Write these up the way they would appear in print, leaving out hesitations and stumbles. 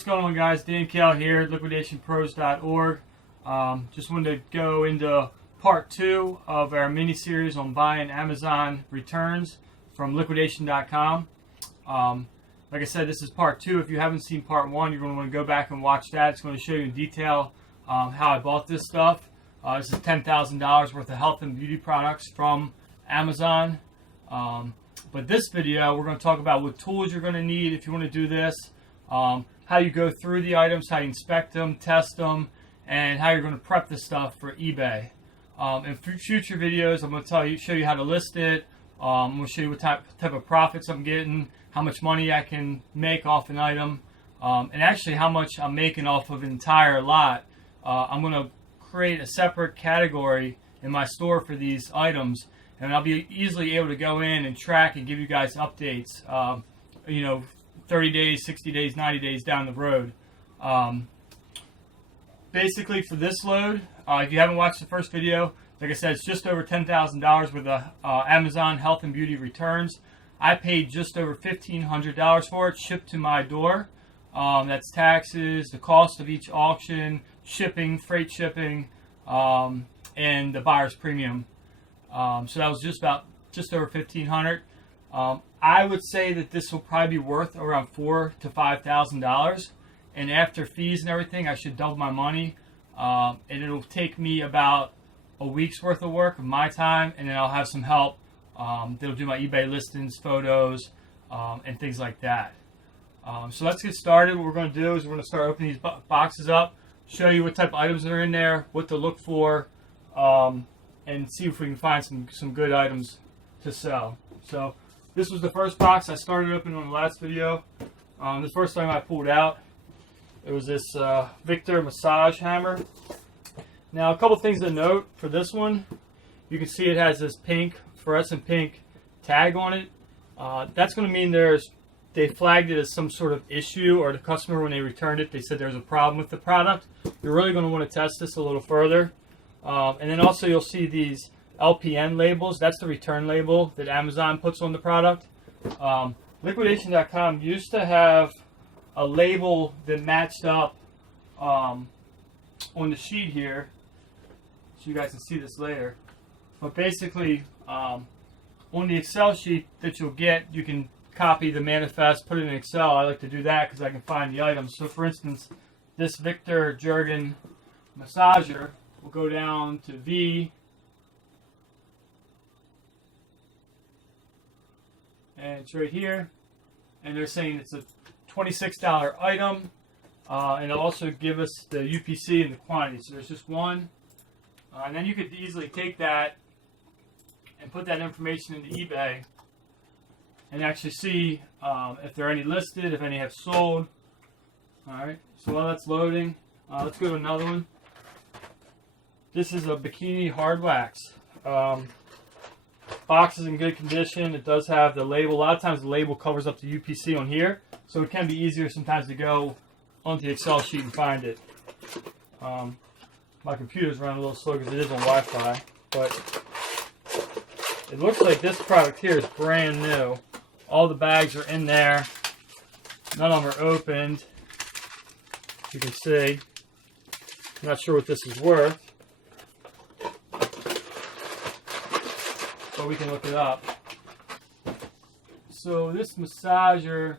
what's going on, guys? Dan Kell here, liquidationpros.org. Just wanted to go into part 2 of our mini-series on buying Amazon returns from liquidation.com. Like I said, this is part 2. If you haven't seen part 1, you're going to want to go back and watch that. It's going to show you in detail how I bought this stuff. This is $10,000 worth of health and beauty products from Amazon. But this video, we're going to talk about what tools you're going to need if you want to do this, how you go through the items, how you inspect them, test them, and how you're going to prep this stuff for eBay. In future videos, I'm going to show you how to list it. I'm going to show you what type of profits I'm getting, how much money I can make off an item, and actually how much I'm making off of an entire lot. I'm going to create a separate category in my store for these items, and I'll be easily able to go in and track and give you guys updates, 30 days, 60 days, 90 days down the road. Basically for this load, if you haven't watched the first video, like I said, it's just over $10,000 worth of Amazon health and beauty returns. I paid just over $1,500 for it, shipped to my door. That's taxes, the cost of each auction, shipping, freight shipping, and the buyer's premium. So that was just over $1,500. I would say that this will probably be worth around $4,000 to $5,000, and after fees and everything, I should double my money. And it'll take me about a week's worth of work of my time, and then I'll have some help. They'll do my eBay listings, photos, and things like that. So let's get started. What we're going to do is we're going to start opening these boxes up, show you what type of items are in there, what to look for, and see if we can find some good items to sell. So this was the first box I started opening on the last video. The first time I pulled out, it was this Victor massage hammer. Now a couple things to note for this one. You can see it has this pink, fluorescent pink tag on it. That's going to mean they flagged it as some sort of issue, or the customer, when they returned it, they said there's a problem with the product. You're really going to want to test this a little further. And then also you'll see these LPN labels. That's the return label that Amazon puts on the product. Liquidation.com used to have a label that matched up on the sheet here, so you guys can see this later. But basically, on the Excel sheet that you'll get, you can copy the manifest, put it in Excel. I like to do that because I can find the items. So for instance, this Victor Jergen massager will go down to V, and it's right here, and they're saying it's a $26 item, and it'll also give us the UPC and the quantity. So there's just one, and then you could easily take that and put that information into eBay and actually see if there are any listed, if any have sold. Alright, so while that's loading, let's go to another one. This is a bikini hard wax. Box is in good condition. It does have the label. A lot of times the label covers up the UPC on here, so it can be easier sometimes to go onto the Excel sheet and find it. My computer's running a little slow because it is on Wi-Fi, but it looks like this product here is brand new. All the bags are in there. None of them are opened. You can see. I'm not sure what this is worth, but we can look it up. So this massager,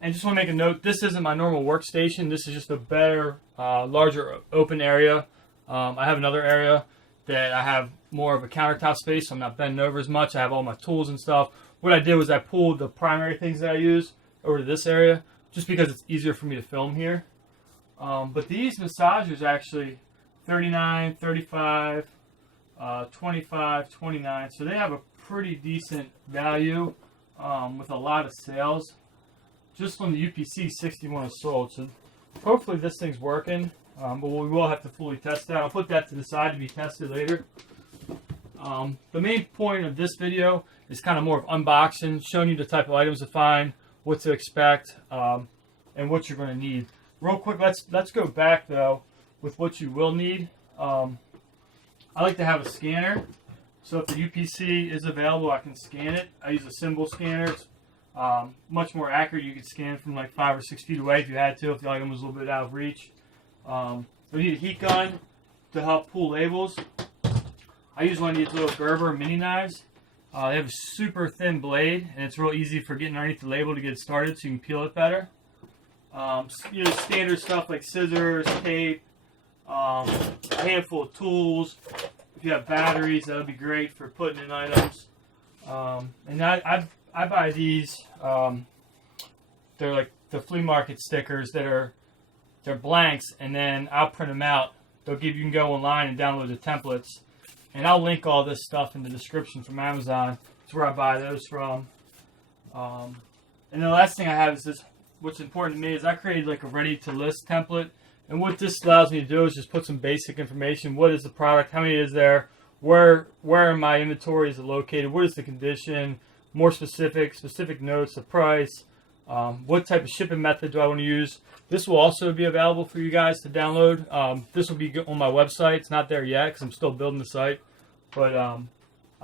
and just want to make a note, this isn't my normal workstation. This is just a better, larger open area. I have another area that I have more of a countertop space, so I'm not bending over as much. I have all my tools and stuff. What I did was I pulled the primary things that I use over to this area, just because it's easier for me to film here. But these massagers actually $39, $35, $25, $29, so they have a pretty decent value with a lot of sales. Just on the UPC, 61 is sold, so hopefully this thing's working, but we will have to fully test that. I'll put that to the side to be tested later. The main point of this video is kind of more of unboxing, showing you the type of items to find, what to expect, and what you're going to need. Real quick, let's go back though with what you will need. I like to have a scanner, so if the UPC is available, I can scan it. I use a symbol scanner. It's Much more accurate. You could scan from like 5 or 6 feet away if you had to, if the item was a little bit out of reach. We need a heat gun to help pull labels. I use one of these little Gerber mini knives. They have a super thin blade, and it's real easy for getting underneath the label to get it started so you can peel it better. Standard stuff like scissors, tape, a handful of tools. If you have batteries, that would be great for putting in items. And I buy these. They're like the flea market stickers they're blanks, and then I'll print them out. You can go online and download the templates. And I'll link all this stuff in the description from Amazon. It's where I buy those from. And the last thing I have is this. What's important to me is I created like a ready-to-list template. And what this allows me to do is just put some basic information. What is the product? How many is there? Where in my inventory is it located? What is the condition? More specific notes, the price. What type of shipping method do I want to use? This will also be available for you guys to download. This will be on my website. It's not there yet because I'm still building the site. But I'm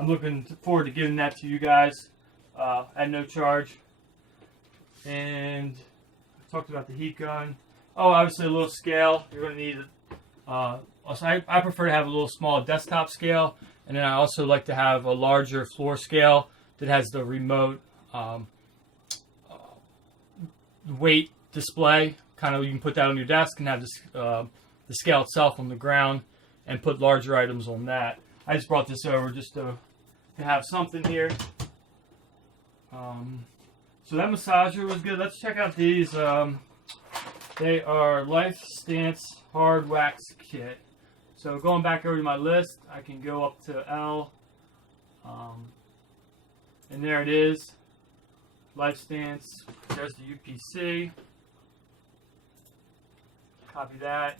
looking forward to giving that to you guys at no charge. And I talked about the heat gun. Oh, obviously a little scale. You're going to need it. I prefer to have a little small desktop scale. And then I also like to have a larger floor scale that has the remote weight display. Kind of, you can put that on your desk and have this, the scale itself on the ground and put larger items on that. I just brought this over just to have something here. So that massager was good. Let's check out these. They are Life Stance Hard Wax Kit. So going back over to my list, I can go up to L. And there it is. Life Stance. There's the UPC. Copy that.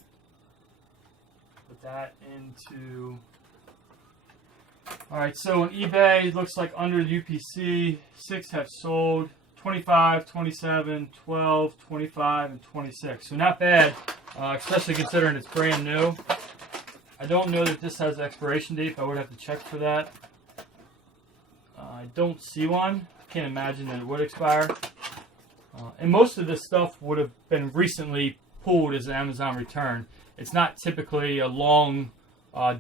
Put that into... Alright, so on eBay, it looks like under the UPC, 6 have sold. 25, 27, 12, 25, and 26. So not bad, especially considering it's brand new. I don't know that this has an expiration date, but I would have to check for that. I don't see one. I can't imagine that it would expire. And most of this stuff would have been recently pulled as an Amazon return. It's not typically a long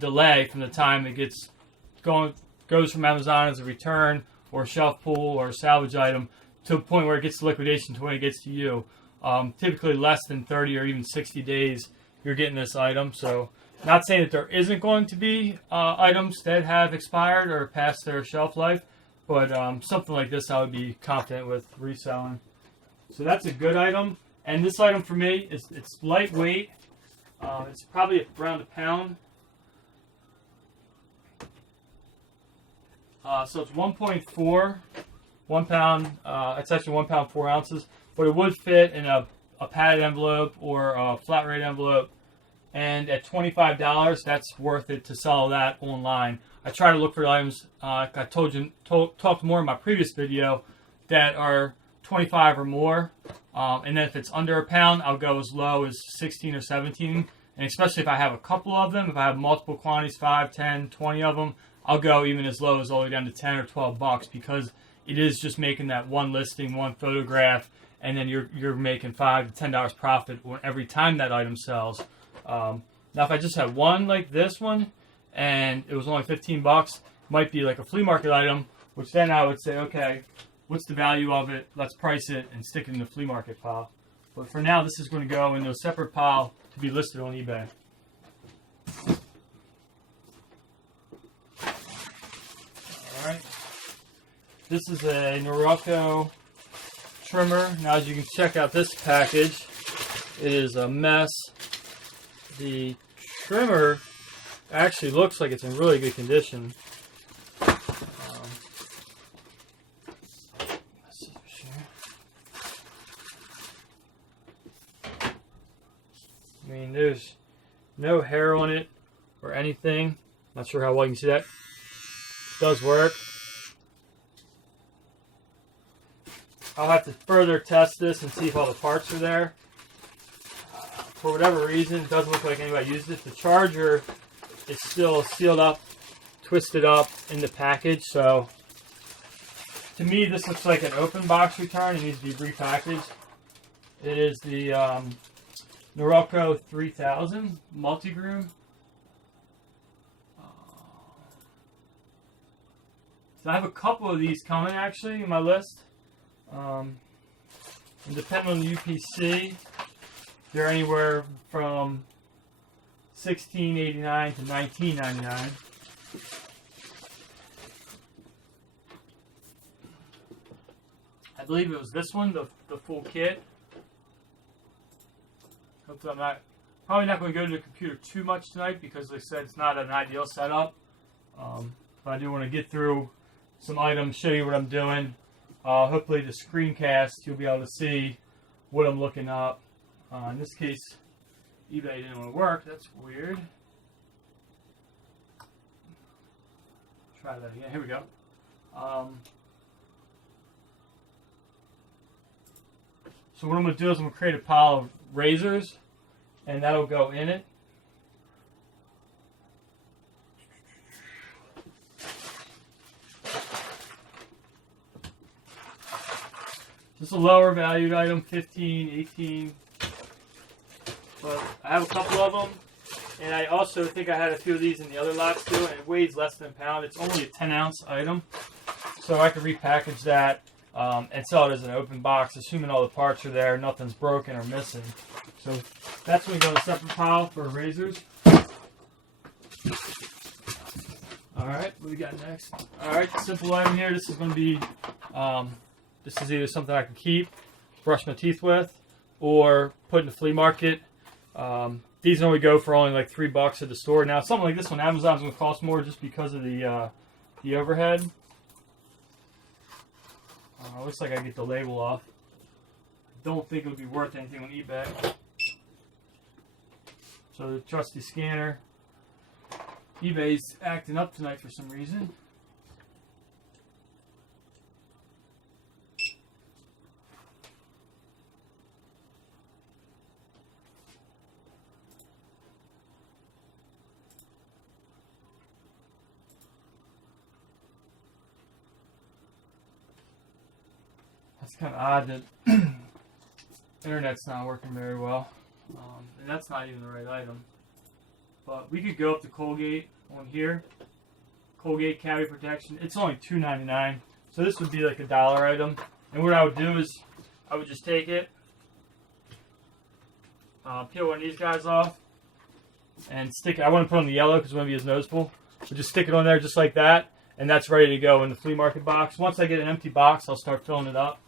delay from the time it goes from Amazon as a return or a shelf pull or a salvage item to a point where it gets to liquidation to when it gets to you. Typically less than 30 or even 60 days you're getting this item. So not saying that there isn't going to be items that have expired or passed their shelf life, but something like this I would be confident with reselling. So that's a good item. And this item for me, it's lightweight. It's probably around a pound. So it's 1.4, 1 pound. It's actually 1 pound 4 ounces, but it would fit in a padded envelope or a flat rate envelope. And at $25, that's worth it to sell that online. I try to look for items. I talked more in my previous video that are 25 or more. And then if it's under a pound, I'll go as low as 16 or 17. And especially if I have a couple of them, if I have multiple quantities, 5, 10, 20 of them, I'll go even as low as all the way down to 10 or 12 bucks because it is just making that one listing, one photograph, and then you're making $5 to $10 profit every time that item sells. Now, if I just had one like this one and it was only 15 bucks, it might be like a flea market item, which then I would say, okay, what's the value of it? Let's price it and stick it in the flea market pile. But for now, this is going to go into a separate pile to be listed on eBay. Alright. This is a Morocco trimmer. Now, as you can check out this package, it is a mess. The trimmer actually looks like it's in really good condition. I mean, there's no hair on it or anything. Not sure how well you can see that. It does work. I'll have to further test this and see if all the parts are there. For whatever reason, it doesn't look like anybody used it. The charger is still sealed up, twisted up in the package, so To me, this looks like an open box return. It needs to be repackaged. It is the Norelco 3000 multi-groom. So I have a couple of these coming actually in my list. And depending on the UPC, they're anywhere from $16.89 to $19.99. I believe it was this one, the full kit. Hopefully I'm probably not going to go to the computer too much tonight because like I said, it's not an ideal setup. But I do want to get through some items, show you what I'm doing. Hopefully the screencast, you'll be able to see what I'm looking up. In this case, eBay didn't want to work. That's weird. Try that again. Here we go. So what I'm going to do is I'm going to create a pile of razors, and that'll go in it. This is a lower valued item, 15, 18. But I have a couple of them, and I also think I had a few of these in the other lots too, and it weighs less than a pound. It's only a 10-ounce item, so I could repackage that and sell it as an open box, assuming all the parts are there, nothing's broken or missing. So that's going to go in a separate pile for razors. Alright, what do we got next? Alright, simple item here. This is going to be, this is either something I can keep, brush my teeth with, or put in the flea market. These normally go for only like $3 at the store. Now, something like this one, Amazon's going to cost more just because of the overhead. Looks like I get the label off. I don't think it would be worth anything on eBay. So the trusty scanner. eBay's acting up tonight for some reason. It's kind of odd that internet's not working very well, and that's not even the right item. But we could go up to Colgate on here. Colgate cavity protection. It's only $2.99, so this would be like a $1 item. And what I would do is I would just take it, peel one of these guys off, and stick it. I wouldn't put on the yellow because it wouldn't be as noticeable. But just stick it on there just like that, and that's ready to go in the flea market box. Once I get an empty box, I'll start filling it up.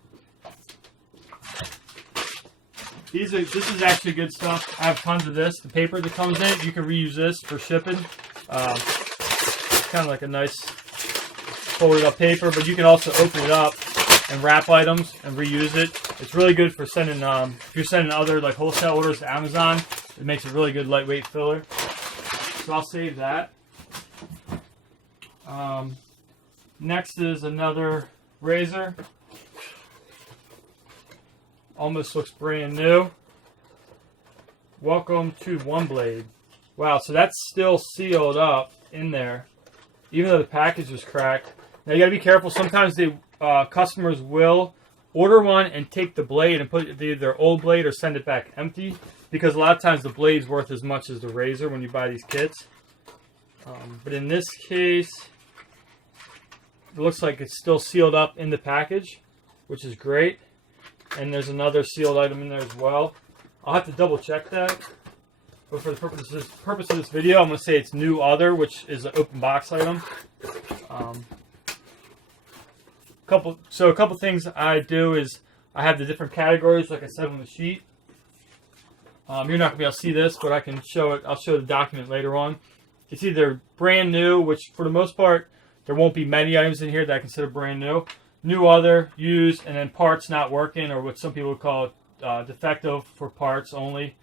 This is actually good stuff. I have tons of this. The paper that comes in, you can reuse this for shipping. It's kind of like a nice folded up paper, but you can also open it up and wrap items and reuse it. It's really good for sending, if you're sending other like wholesale orders to Amazon, it makes a really good lightweight filler. So I'll save that. Next is another razor. Almost looks brand new. Welcome to One Blade. Wow, so that's still sealed up in there, even though the package was cracked. Now you gotta be careful. Sometimes the customers will order one and take the blade and put either their old blade or send it back empty, because a lot of times the blade's worth as much as the razor when you buy these kits. But in this case, it looks like it's still sealed up in the package, which is great. And there's another sealed item in there as well. I'll have to double check that. But for the purpose of this video, I'm going to say it's new other, which is an open box item. A couple things I do is I have the different categories, like I said on the sheet. You're not going to be able to see this, but I can show it. I'll show the document later on. You see they're brand new, which for the most part, there won't be many items in here that I consider brand new. New other, used, and then parts not working, or what some people would call defective for parts only.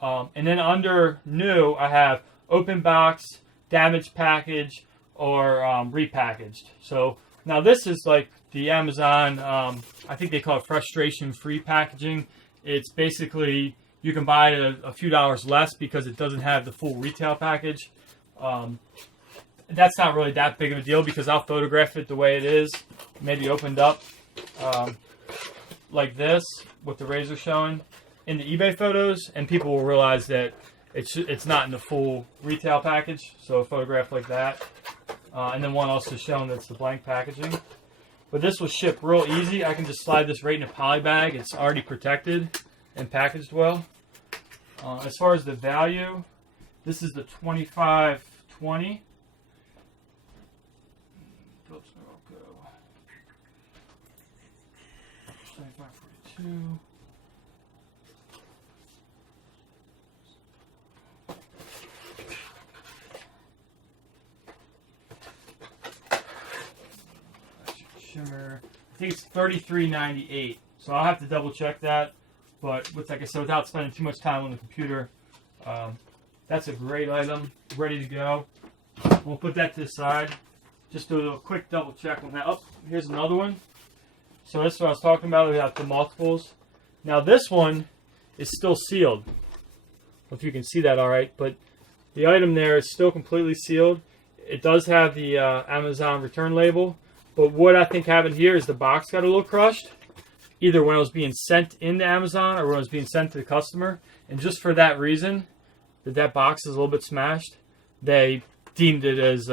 And then under new, I have open box, damaged package, or repackaged. So now this is like the Amazon, I think they call it frustration-free packaging. It's basically, you can buy it a few dollars less because it doesn't have the full retail package. that's not really that big of a deal because I'll photograph it the way it is, maybe opened up like this with the razor showing in the eBay photos, and people will realize that it's not in the full retail package. So a photograph like that, and then one also showing that's the blank packaging. But this will ship real easy. I can just slide this right in a poly bag. It's already protected and packaged well. As far as the value, this is the 2520. Oops, I'll go 2542. Shimmer. I think it's $33.98. So I'll have to double check that. But like I said, without spending too much time on the computer, that's a great item, ready to go. We'll put that to the side. Just do a quick double check on that. Oh, here's another one. So this is what I was talking about. We have the multiples. Now this one is still sealed. I don't know if you can see that all right, but the item there is still completely sealed. It does have the Amazon return label, but what I think happened here is the box got a little crushed, either when it was being sent into Amazon or when it was being sent to the customer. And just for that reason, that box is a little bit smashed, they deemed it as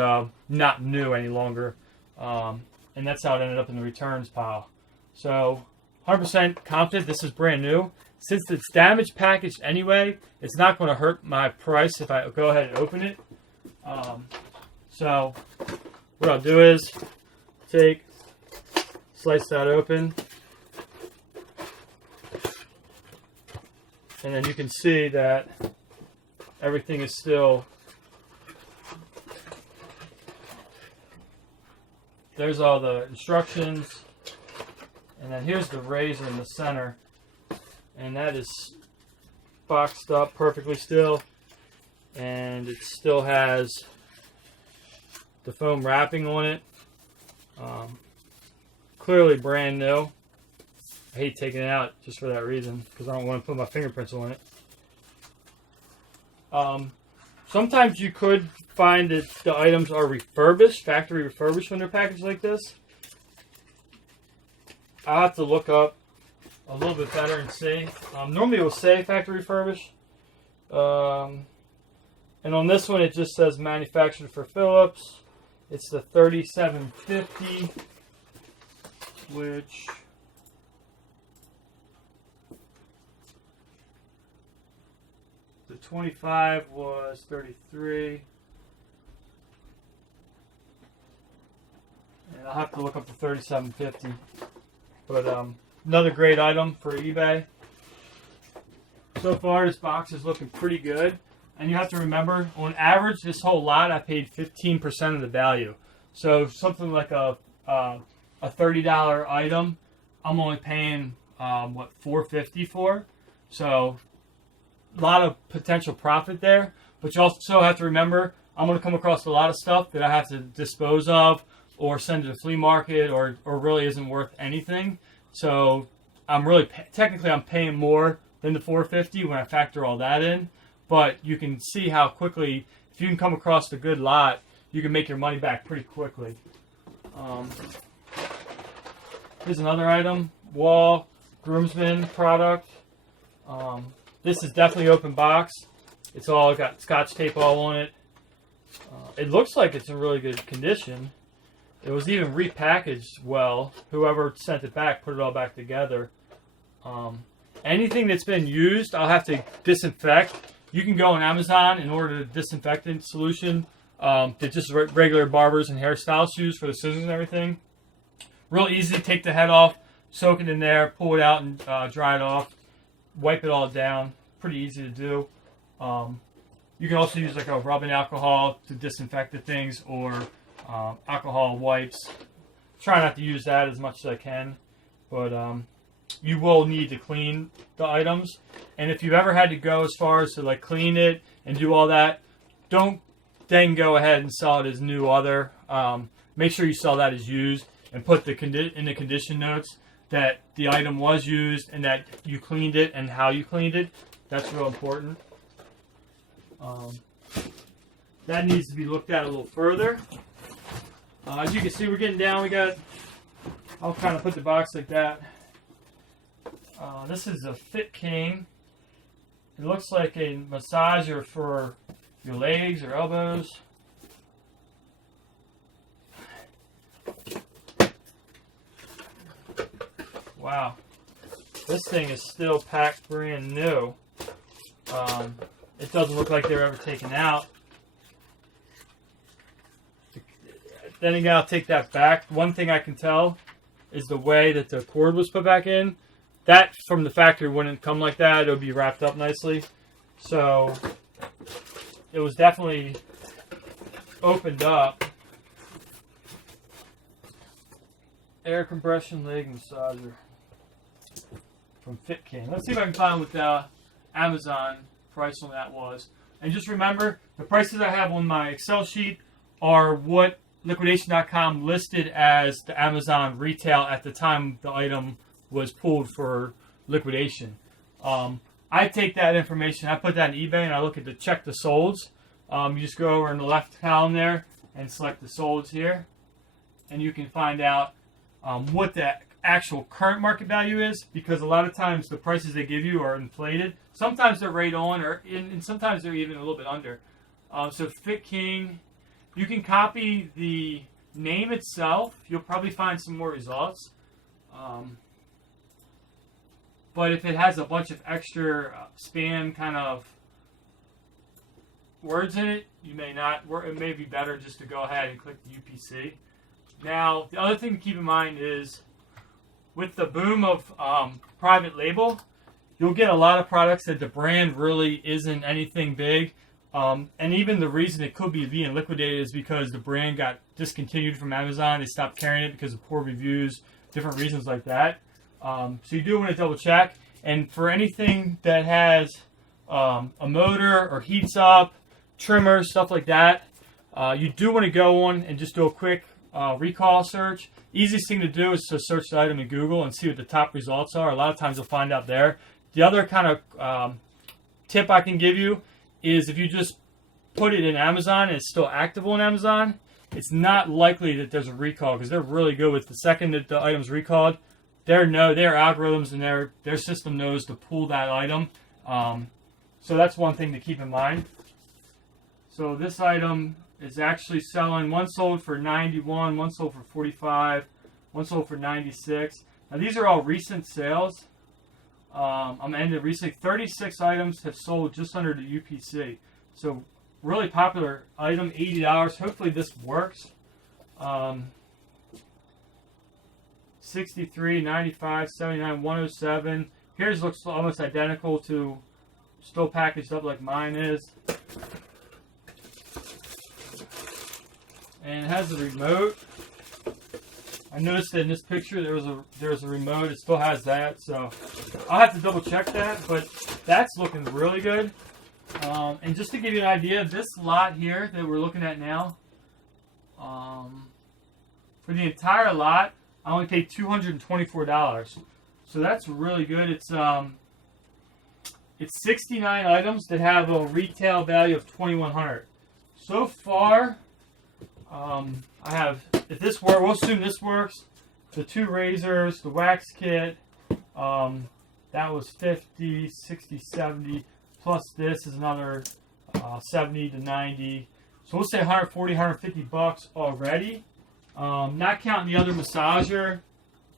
not new any longer. And that's how it ended up in the returns pile. So 100% confident this is brand new. Since it's damaged packaged anyway, it's not going to hurt my price if I go ahead and open it. So what I'll do is slice that open, and then you can see that everything is still, there's all the instructions, and then here's the razor in the center, and that is boxed up perfectly still, and it still has the foam wrapping on it. Clearly brand new. I hate taking it out just for that reason, because I don't want to put my fingerprints on it. Sometimes you could find that the items are refurbished, factory refurbished when they're packaged like this. I'll have to look up a little bit better and see. Normally it will say factory refurbished. And on this one it just says manufactured for Philips. It's the 3750, which the 25 was 33. And I'll have to look up the 3750. But another great item for eBay. So far this box is looking pretty good. And you have to remember, on average, this whole lot I paid 15% of the value. So something like a $30 item, I'm only paying what, $4.50 for. So a lot of potential profit there. But you also have to remember, I'm going to come across a lot of stuff that I have to dispose of or send to the flea market or really isn't worth anything. So I'm really technically I'm paying more than the $4.50 when I factor all that in. But you can see how quickly, if you can come across a good lot, you can make your money back pretty quickly. Here's another item, wall groomsman product. This is definitely open box. It's all got scotch tape all on it. It looks like it's in really good condition. It was even repackaged well. Whoever sent it back put it all back together. Anything that's been used, I'll have to disinfect. You can go on Amazon and order a disinfectant solution that just regular barbers and hairstylists use for the scissors and everything. Real easy to take the head off, soak it in there, pull it out and dry it off, wipe it all down. Pretty easy to do. You can also use like a rubbing alcohol to disinfect the things, or alcohol wipes. Try not to use that as much as I can, but you will need to clean the items. And if you've ever had to go as far as to like clean it and do all that, don't then go ahead and sell it as new other. Make sure you sell that as used and put in the condition notes that the item was used and that you cleaned it and how you cleaned it. That's real important. that needs to be looked at a little further. As you can see, we're getting down. I'll kind of put the box like that. This is a Fit King. It looks like a massager for your legs or elbows. Wow. This thing is still packed brand new. It doesn't look like they were ever taken out. Then again, I'll take that back. One thing I can tell is the way that the cord was put back in. That from the factory wouldn't come like that. It would be wrapped up nicely. So it was definitely opened up. Air compression leg massager from Fit King. Let's see if I can find what the Amazon price on that was. And just remember, the prices I have on my Excel sheet are what Liquidation.com listed as the Amazon retail at the time the item was pulled for liquidation. I take that information, I put that in eBay, and I look at the check the solds. You just go over in the left column there and select the solds here, and you can find out what the actual current market value is, because a lot of times the prices they give you are inflated. Sometimes they're right on, and sometimes they're even a little bit under. So Fit King, you can copy the name itself. You'll probably find some more results. But if it has a bunch of extra spam kind of words in it, you may not. It may be better just to go ahead and click the UPC. Now, the other thing to keep in mind is with the boom of private label, you'll get a lot of products that the brand really isn't anything big. And even the reason it could be being liquidated is because the brand got discontinued from Amazon. They stopped carrying it because of poor reviews, different reasons like that. So you do want to double check. And for anything that has a motor or heats up, trimmers, stuff like that, you do want to go on and just do a quick recall search. Easiest thing to do is to search the item in Google and see what the top results are. A lot of times you'll find out there. The other kind of tip I can give you is if you just put it in Amazon and it's still active on Amazon, it's not likely that there's a recall, because they're really good with the second that the item's recalled, their algorithms and their system knows to pull that item. So that's one thing to keep in mind. So this item is actually selling, one sold for 91, one sold for 45, one sold for 96. Now these are all recent sales. I'm ended recently. 36 items have sold just under the UPC. So really popular item, $80. Hopefully this works. 63, 95, 79, 107. Here's looks almost identical to, still packaged up like mine is. And it has a remote. I noticed that in this picture there was a remote. It still has that, so I'll have to double check that. But that's looking really good. And just to give you an idea, this lot here that we're looking at now, for the entire lot, I only paid $224. So that's really good. It's 69 items that have a retail value of $2,100. So far, I have, if this works, we'll assume this works, the 2 razors, the wax kit, that was 50, 60, 70, plus this is another 70 to 90. So we'll say 140, 150 bucks already. Not counting the other massager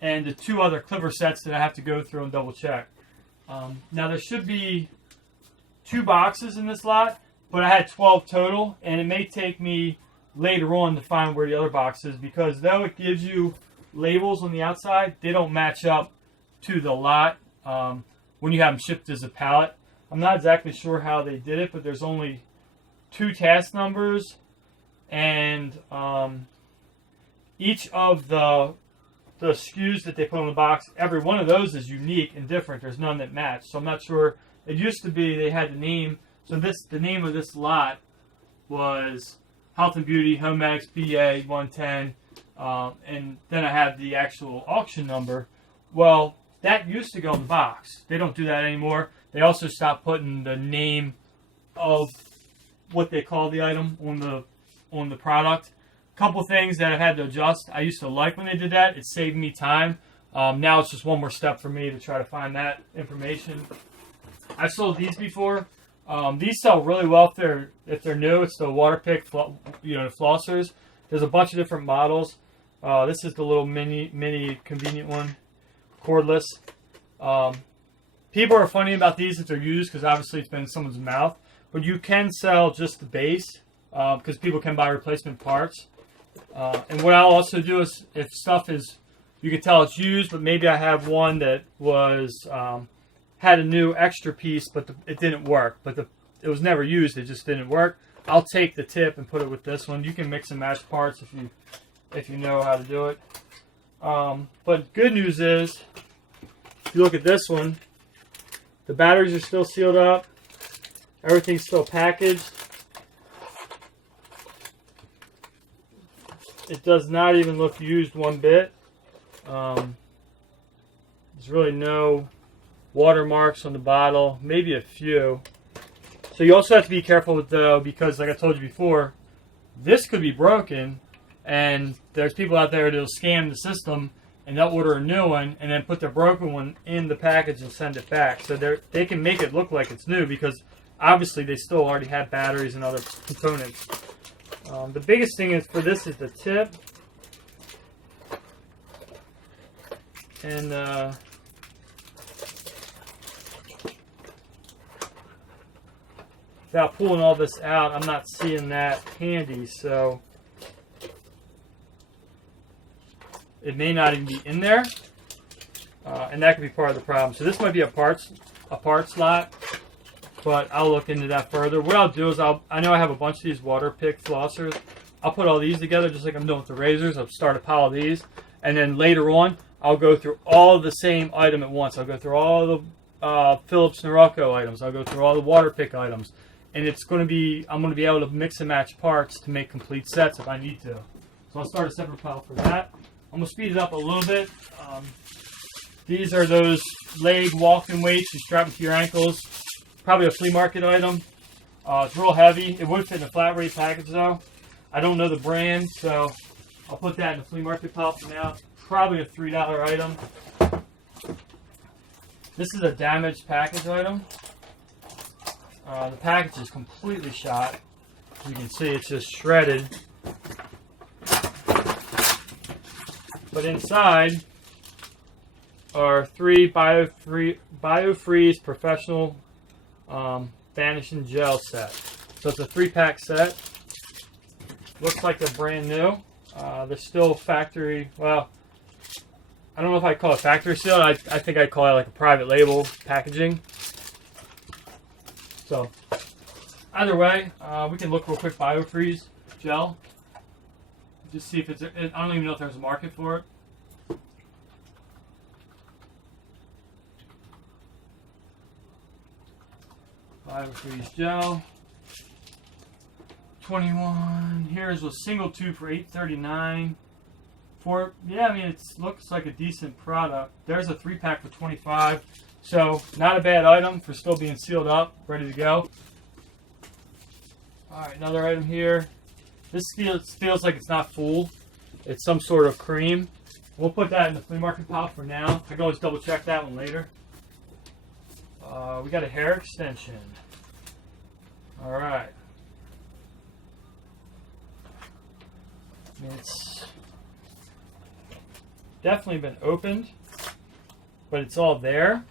and the 2 other clipper sets that I have to go through and double check. Now there should be 2 boxes in this lot, but I had 12 total, and it may take me later on to find where the other box is, because though it gives you labels on the outside, they don't match up to the lot when you have them shipped as a pallet. I'm not exactly sure how they did it, but there's only 2 task numbers, and each of the SKUs that they put on the box, every one of those is unique and different. There's none that match. So I'm not sure. It used to be they had the name. So the name of this lot was Health and Beauty Homemix BA 110, and then I have the actual auction number. Well, that used to go in the box. They don't do that anymore. They also stopped putting the name of what they call the item on the product. Couple things that I've had to adjust. I used to like when they did that. It saved me time. Now it's just one more step for me to try to find that information. I've sold these before. These sell really well if they're new. It's the Waterpik, the flossers. There's a bunch of different models. This is the little mini convenient one, cordless. People are funny about these if they're used because obviously it's been in someone's mouth. But you can sell just the base because people can buy replacement parts. And what I'll also do is if stuff is, you can tell it's used, but maybe I have one that was had a new extra piece, but it didn't work. But it was never used; it just didn't work. I'll take the tip and put it with this one. You can mix and match parts if you know how to do it. But good news is, if you look at this one, the batteries are still sealed up. Everything's still packaged. It does not even look used one bit. There's really no watermarks on the bottle, maybe a few. So you also have to be careful with because like I told you before, this could be broken, and there's people out there that'll scam the system and they'll order a new one and then put their broken one in the package and send it back. So they can make it look like it's new because obviously they still already have batteries and other components. The biggest thing is for this is the tip, and without pulling all this out, I'm not seeing that handy, so it may not even be in there, and that could be part of the problem. So this might be a part slot. But I'll look into that further. What I'll do is I know I have a bunch of these Waterpik flossers. I'll put all these together just like I'm doing with the razors. I'll start a pile of these. And then later on, I'll go through all the same item at once. I'll go through all the Philips Norelco items. I'll go through all the Waterpik items. And I'm going to be able to mix and match parts to make complete sets if I need to. So I'll start a separate pile for that. I'm going to speed it up a little bit. These are those leg walking weights. You strap them to your ankles. Probably a flea market item. It's real heavy. It would fit in a flat rate package though. I don't know the brand, so I'll put that in the flea market pile for now. Probably a $3 item. This is a damaged package item. The package is completely shot. As you can see, it's just shredded. But inside are 3 BioFreeze professional vanishing gel set. So it's a 3-pack set. Looks like they're brand new. They're still factory, well, I don't know if I call it factory sealed. I think I'd call it like a private label packaging. So either way, we can look real quick. BioFreeze gel. Just see if it's, I don't even know if there's a market for it. BioFreeze gel. 21. Here's a single tube for $8.39. Yeah, I mean, it looks like a decent product. There's a 3-pack for $25. So not a bad item for still being sealed up, ready to go. All right, another item here. This feels like it's not full. It's some sort of cream. We'll put that in the flea market pile for now. I can always double check that one later. We got a hair extension. All right. It's definitely been opened, but it's all there.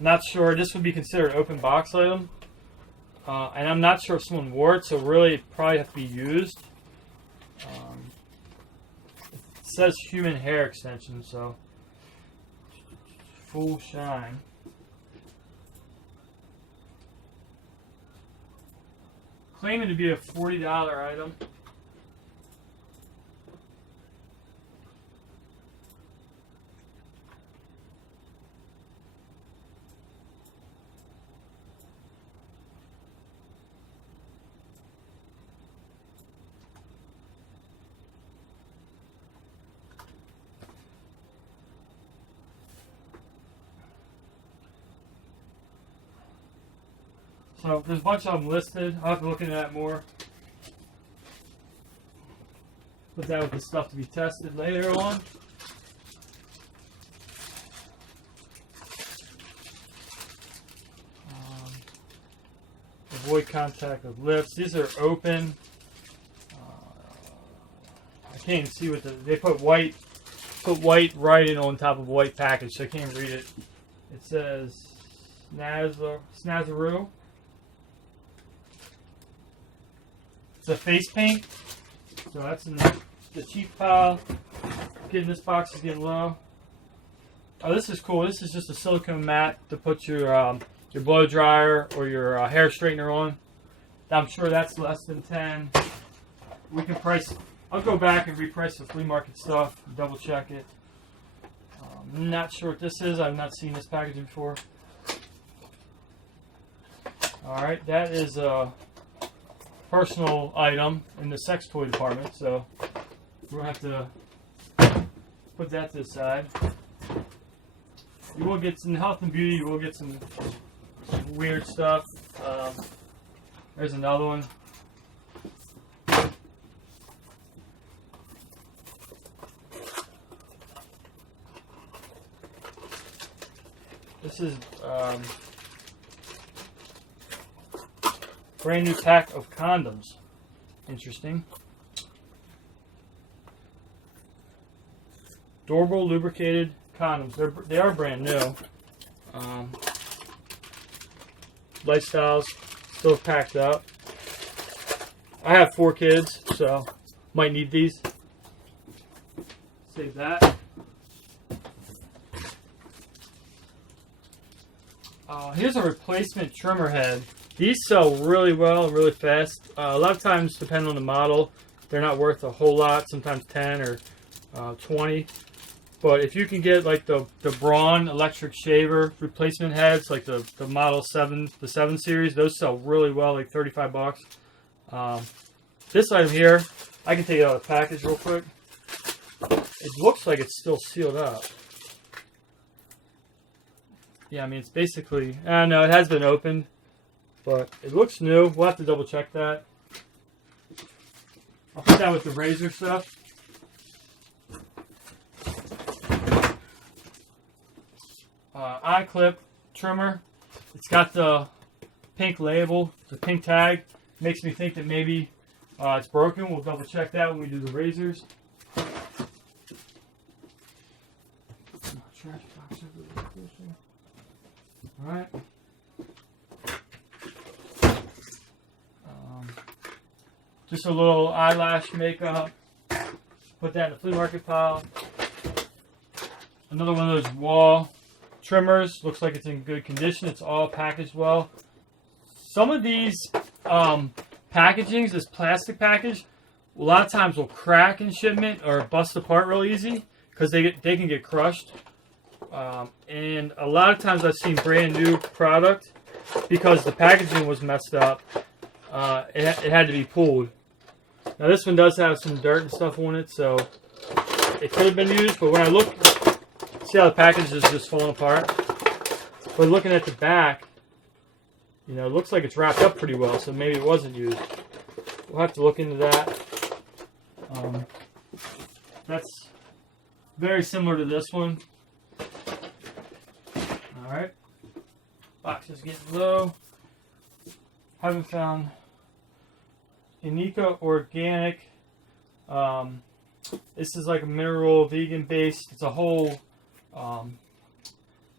Not sure. This would be considered an open box item. And I'm not sure if someone wore it, so really it probably have to be used. It says human hair extension, so full shine. Claiming to be a $40 item. So there's a bunch of them listed. I'll have to look into that more. Put that with the stuff to be tested later on. Avoid contact with lips. These are open. I can't even see what they put white writing on top of a white package, so I can't read it. It says Snazaroo. It's a face paint, so that's in the cheap pile. Getting this box is getting low. Oh, this is cool. This is just a silicone mat to put your blow dryer or your hair straightener on. I'm sure that's less than 10. We can price. I'll go back and reprice the flea market stuff. Double check it. I'm not sure what this is. I've not seen this packaging before. All right, that is a personal item in the sex toy department, so we'll have to put that to the side. You will get some health and beauty. You will get some weird stuff. There's another one. This is brand new pack of condoms. Interesting. Durable lubricated condoms. They are brand new. Lifestyles still packed up. I have 4 kids, so might need these. Save that. Here's a replacement trimmer head. These sell really well, really fast. A lot of times, depending on the model, they're not worth a whole lot. Sometimes 10 or 20. But if you can get like the Braun electric shaver replacement heads, like the Model 7, the 7 series, those sell really well, like 35 bucks. This item here, I can take it out of the package real quick. It looks like it's still sealed up. Yeah, I mean, it's basically, no, it has been opened, but it looks new. We'll have to double check that. I'll put that with the razor stuff. Eye clip trimmer. It's got the pink label, the pink tag. Makes me think that maybe it's broken. We'll double check that when we do the razors. Trash box. All right. Just a little eyelash makeup. Put that in the flea market pile. Another one of those wall trimmers. Looks like it's in good condition. It's all packaged well. Some of these packagings, this plastic package, a lot of times will crack in shipment or bust apart real easy because they can get crushed. And a lot of times I've seen brand new product, because the packaging was messed up, it had to be pulled. Now this one does have some dirt and stuff on it, so it could have been used, but when I look, see how the package is just falling apart? But looking at the back, you know, it looks like it's wrapped up pretty well, so maybe it wasn't used. We'll have to look into that. That's very similar to this one. Alright. Box is getting low. Haven't found Unica Organic. This is like a mineral vegan based. It's a whole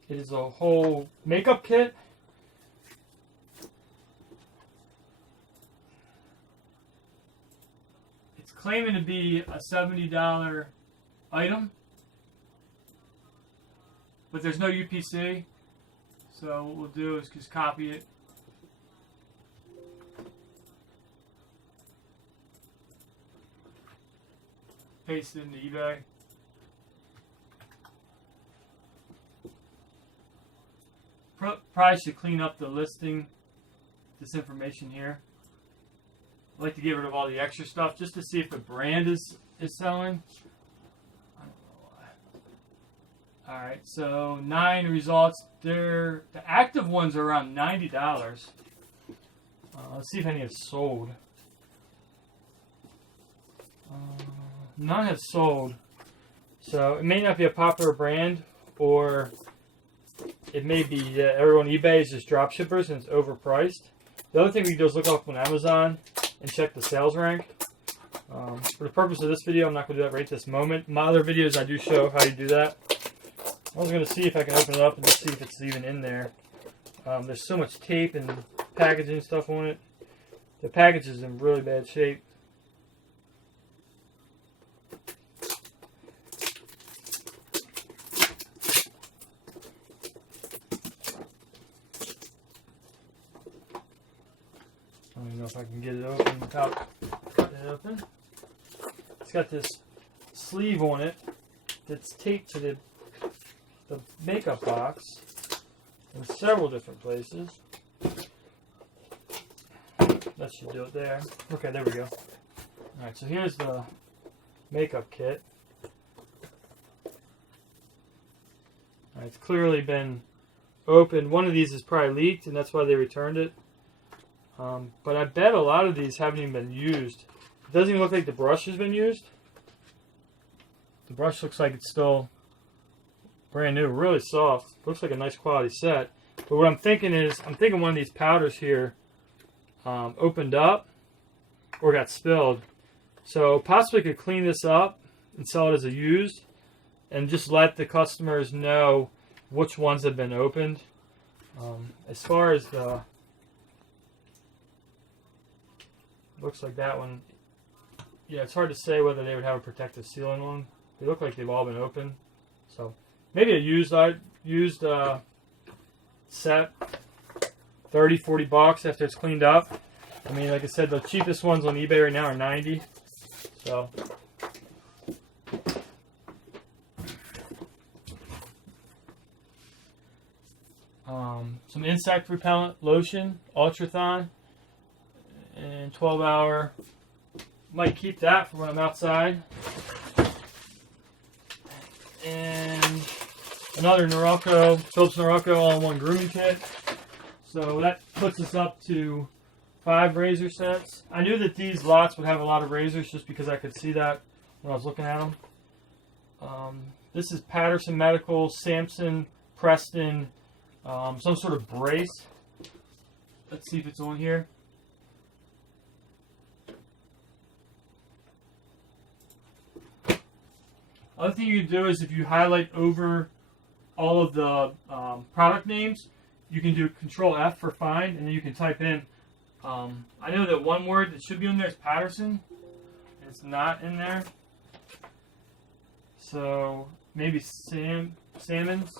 it is a whole makeup kit. It's claiming to be a $70 item, but there's no UPC. So what we'll do is just copy it. Paste it into eBay. Probably should clean up the listing, this information here. I like to get rid of all the extra stuff just to see if the brand is selling. I don't know why. Alright, so 9 results. The active ones are around $90. Let's see if any have sold. None have sold. So it may not be a popular brand, or it may be that everyone on eBay is just drop shippers and it's overpriced. The other thing we can do is look up on Amazon and check the sales rank. For the purpose of this video, I'm not going to do that right this moment. My other videos, I do show how you do that. I was going to see if I can open it up and just see if it's even in there. There's so much tape and packaging stuff on it. The package is in really bad shape. I don't even know if I can get it open without cutting it open. It's got this sleeve on it that's taped to the makeup box in several different places. That should do it there. Okay, there we go. Alright, so here's the makeup kit. Alright, it's clearly been opened. One of these is probably leaked, and that's why they returned it. But I bet a lot of these haven't even been used. It doesn't even look like the brush has been used. The brush looks like it's still brand new, really soft. Looks like a nice quality set. But what I'm thinking is, I'm thinking one of these powders here opened up or got spilled. So possibly could clean this up and sell it as a used, and just let the customers know which ones have been opened. As far as the, looks like that one, yeah, it's hard to say whether they would have a protective sealing on. They look like they've all been opened. So maybe a used set, 30, 40 bucks after it's cleaned up. I mean, like I said, the cheapest ones on eBay right now are 90. So some insect repellent lotion, Ultrathon, and 12-hour. Might keep that for when I'm outside. And another Norelco, Philips Norelco all-in-one grooming kit. So that puts us up to 5 razor sets. I knew that these lots would have a lot of razors just because I could see that when I was looking at them. This is Patterson Medical, Samson, Preston, some sort of brace. Let's see if it's on here. Other thing you can do is if you highlight over all of the product names, you can do Control F for find, and then you can type in. I know that one word that should be on there is Patterson, and it's not in there. So maybe salmons.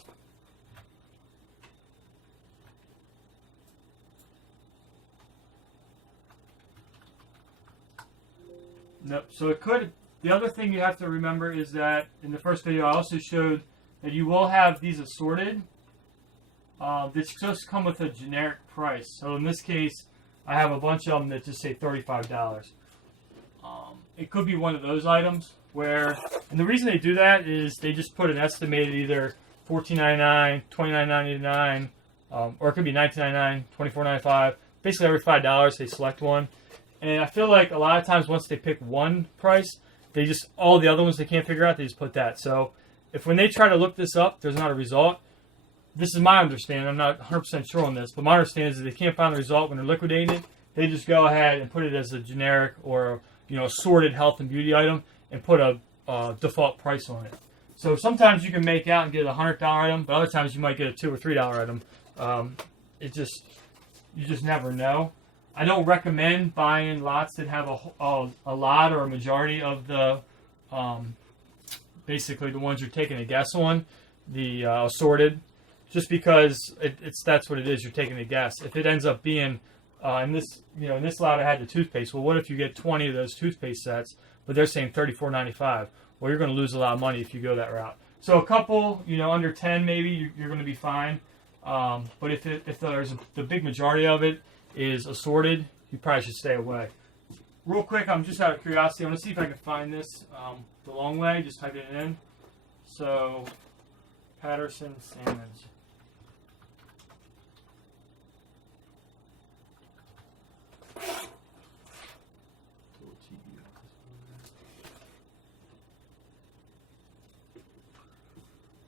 Nope. So it could. The other thing you have to remember is that in the first video I also showed that you will have these assorted. This just come with a generic price. So in this case, I have a bunch of them that just say $35. It could be one of those items where, and the reason they do that is they just put an estimated either $14.99, $29.99, or it could be $19.99, $24.95. Basically every $5 they select one. And I feel like a lot of times once they pick one price, they just, all the other ones they can't figure out, they just put that. So if when they try to look this up, there's not a result. This is my understanding. I'm not 100% sure on this, but my understanding is that they can't find the result when they're liquidating it. They just go ahead and put it as a generic or assorted health and beauty item and put a default price on it. So sometimes you can make out and get a $100 item, but other times you might get a $2 or $3 item. You just never know. I don't recommend buying lots that have a lot or a majority of the, basically the ones you're taking a guess on, the assorted, just because that's what it is. You're taking a guess. If it ends up being in this lot I had the toothpaste. Well, what if you get 20 of those toothpaste sets, but they're saying $34.95? Well, you're going to lose a lot of money if you go that route. So a couple, under 10 maybe, you're going to be fine. But if there's the big majority of it is assorted, you probably should stay away. Real quick, I'm just out of curiosity. I want to see if I can find this the long way. Just type it in. So, Patterson salmons.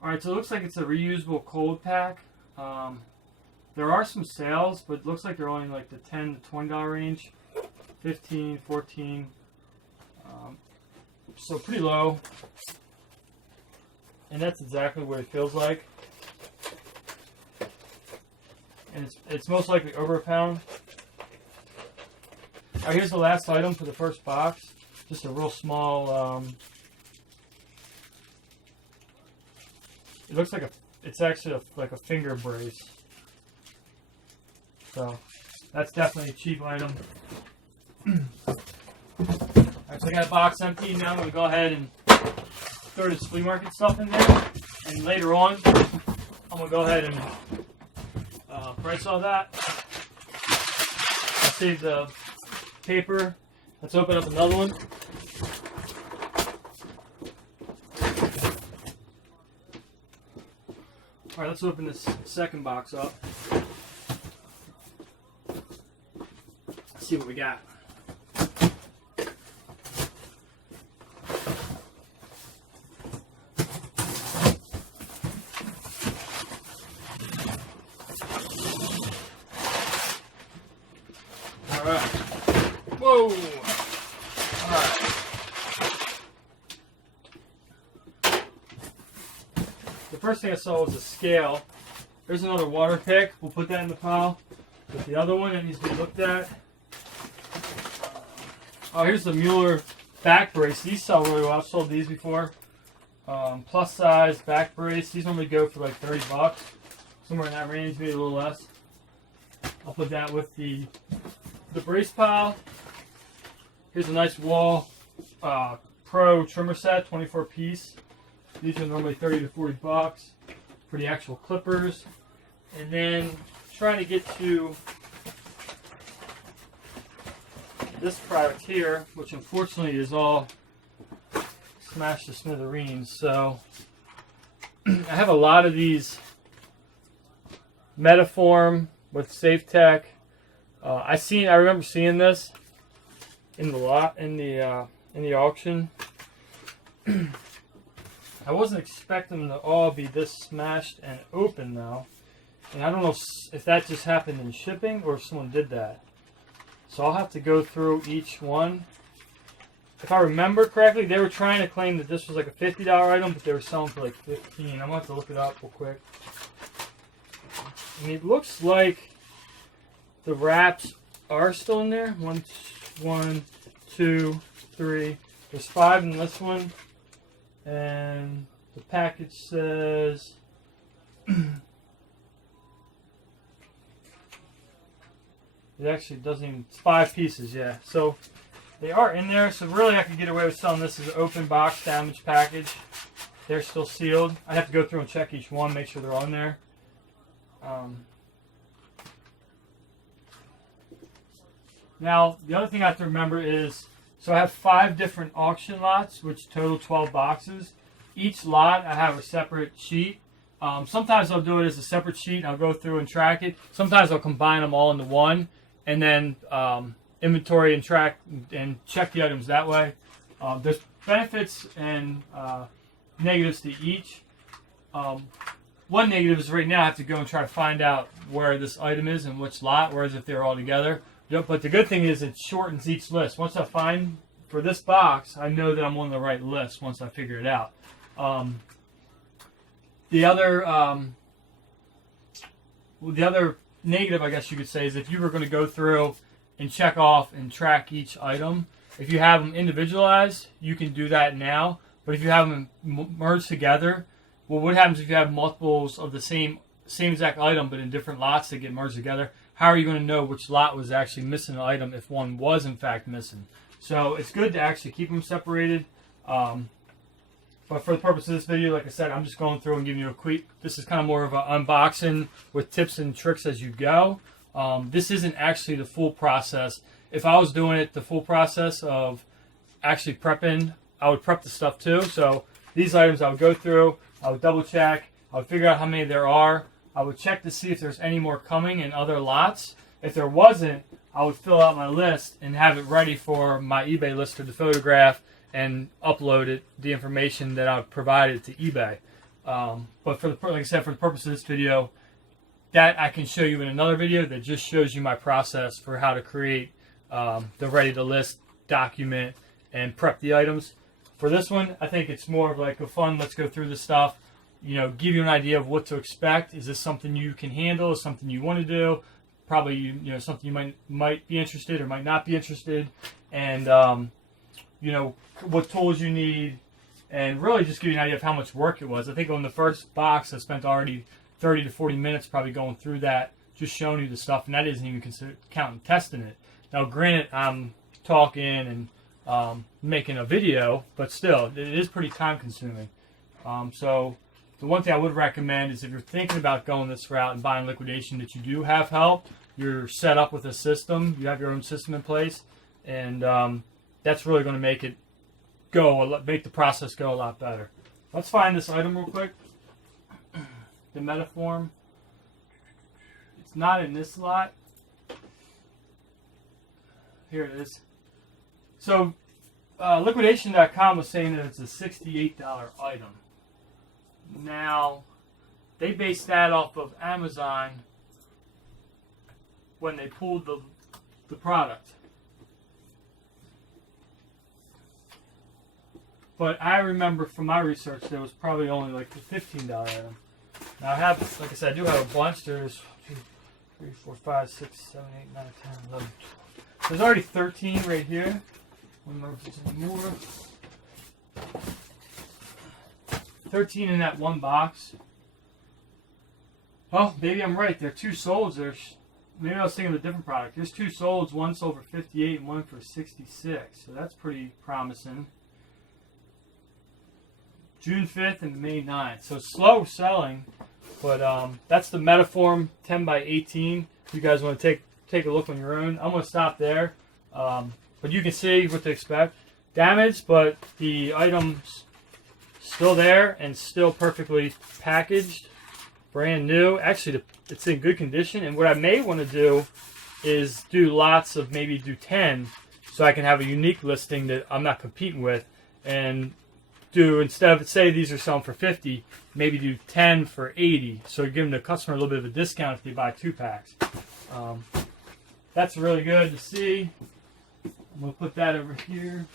Alright, so it looks like it's a reusable cold pack. There are some sales, but it looks like they're only like the $10 to $20 range. 15, 14. So pretty low. And that's exactly what it feels like. And it's most likely over a pound. Alright, here's the last item for the first box. Just a real small, it looks like it's actually like a finger brace. So that's definitely a cheap item. Alright, so I got a box empty. Now I'm going to go ahead and throw this flea market stuff in there. And later on, I'm going to go ahead and price all that. I'll save the paper. Let's open up another one. Alright, let's open this second box up. Let's see what we got. Alright. Whoa! Alright. The first thing I saw was a scale. There's another Waterpik. We'll put that in the pile. But the other one that needs to be looked at. Oh, here's the Mueller back brace. These sell really well. I've sold these before. Plus size back brace. These normally go for like $30. Somewhere in that range, maybe a little less. I'll put that with the brace pile. Here's a nice Wall Pro trimmer set, 24 piece. These are normally $30 to $40 for the actual clippers. And then trying to get to this product here, which unfortunately is all smashed to smithereens. So I have a lot of these Metaform with Safe Tech. I remember seeing this in the lot in the auction. I wasn't expecting them to all be this smashed and open though, and I don't know if that just happened in shipping or if someone did that. So I'll have to go through each one. If I remember correctly, they were trying to claim that this was like a $50 item, but they were selling for like $15. I'm gonna have to look it up real quick. And it looks like the wraps are still in there. One, two, three. There's 5 in this one. And the package says it actually doesn't even, it's 5 pieces, yeah. So they are in there. So really I could get away with selling this as an open box damaged package. They're still sealed. I'd have to go through and check each one, make sure they're on there. Now, the other thing I have to remember is, so I have 5 different auction lots, which total 12 boxes. Each lot, I have a separate sheet. Sometimes I'll do it as a separate sheet, and I'll go through and track it. Sometimes I'll combine them all into one, and then inventory and track and check the items that way. There's benefits and negatives to each. One negative is right now I have to go and try to find out where this item is and which lot, whereas if they're all together. But the good thing is it shortens each list. Once I find for this box, I know that I'm on the right list once I figure it out. The other negative, I guess you could say, is if you were going to go through and check off and track each item, if you have them individualized, you can do that now. But if you have them merged together, well, what happens if you have multiples of the same exact item but in different lots that get merged together? How are you going to know which lot was actually missing an item if one was in fact missing? So it's good to actually keep them separated. But for the purpose of this video, like I said, I'm just going through and giving you a quick, this is kind of more of an unboxing with tips and tricks as you go. This isn't actually the full process. If I was doing it the full process of actually prepping, I would prep the stuff too. So these items I would go through, I would double check, I would figure out how many there are. I would check to see if there's any more coming in other lots. If there wasn't, I would fill out my list and have it ready for my eBay lister to photograph and upload it, the information that I've provided to eBay. But for the, like I said, for the purpose of this video, that I can show you in another video that just shows you my process for how to create the ready to list document and prep the items. For this one, I think it's more of like a fun, let's go through the stuff, you know, give you an idea of what to expect. Is this something you can handle? Is something you want to do? Probably, you know, something you might be interested or might not be interested. And, you know, what tools you need. And really just give you an idea of how much work it was. I think on the first box, I spent already 30 to 40 minutes probably going through that, just showing you the stuff. And that isn't even counting testing it. Now, granted, I'm talking and making a video, but still, it is pretty time consuming. So the one thing I would recommend is if you're thinking about going this route and buying liquidation, that you do have help. You're set up with a system. You have your own system in place. And that's really going to make it make the process go a lot better. Let's find this item real quick. The Metaform. It's not in this lot. Here it is. So liquidation.com was saying that it's a $68 item. Now, they based that off of Amazon when they pulled the product. But I remember from my research there was probably only like the $15 item. Now I have, like I said, I do have a bunch. There's 2, 3, 4, 5, 6, 7, 8, 9, 10, 11, 12. There's already 13 right here. I don't know if there's any more. 13 in that one box. Oh, maybe I'm right. There are 2 solds. Maybe I was thinking of a different product. There's 2 solds. One sold for 58 and one for 66. So that's pretty promising. June 5th and May 9th. So slow selling, but that's the Metaform 10 by 18. If you guys want to take a look on your own, I'm going to stop there. But you can see what to expect. Damaged, but the item's still there and still perfectly packaged. Brand new. Actually, it's in good condition. And what I may want to do is do lots of, maybe do 10, so I can have a unique listing that I'm not competing with. And do, instead of, say these are selling for 50, maybe do 10 for 80. So giving the customer a little bit of a discount if they buy 2 packs. That's really good to see. I'm going to put that over here.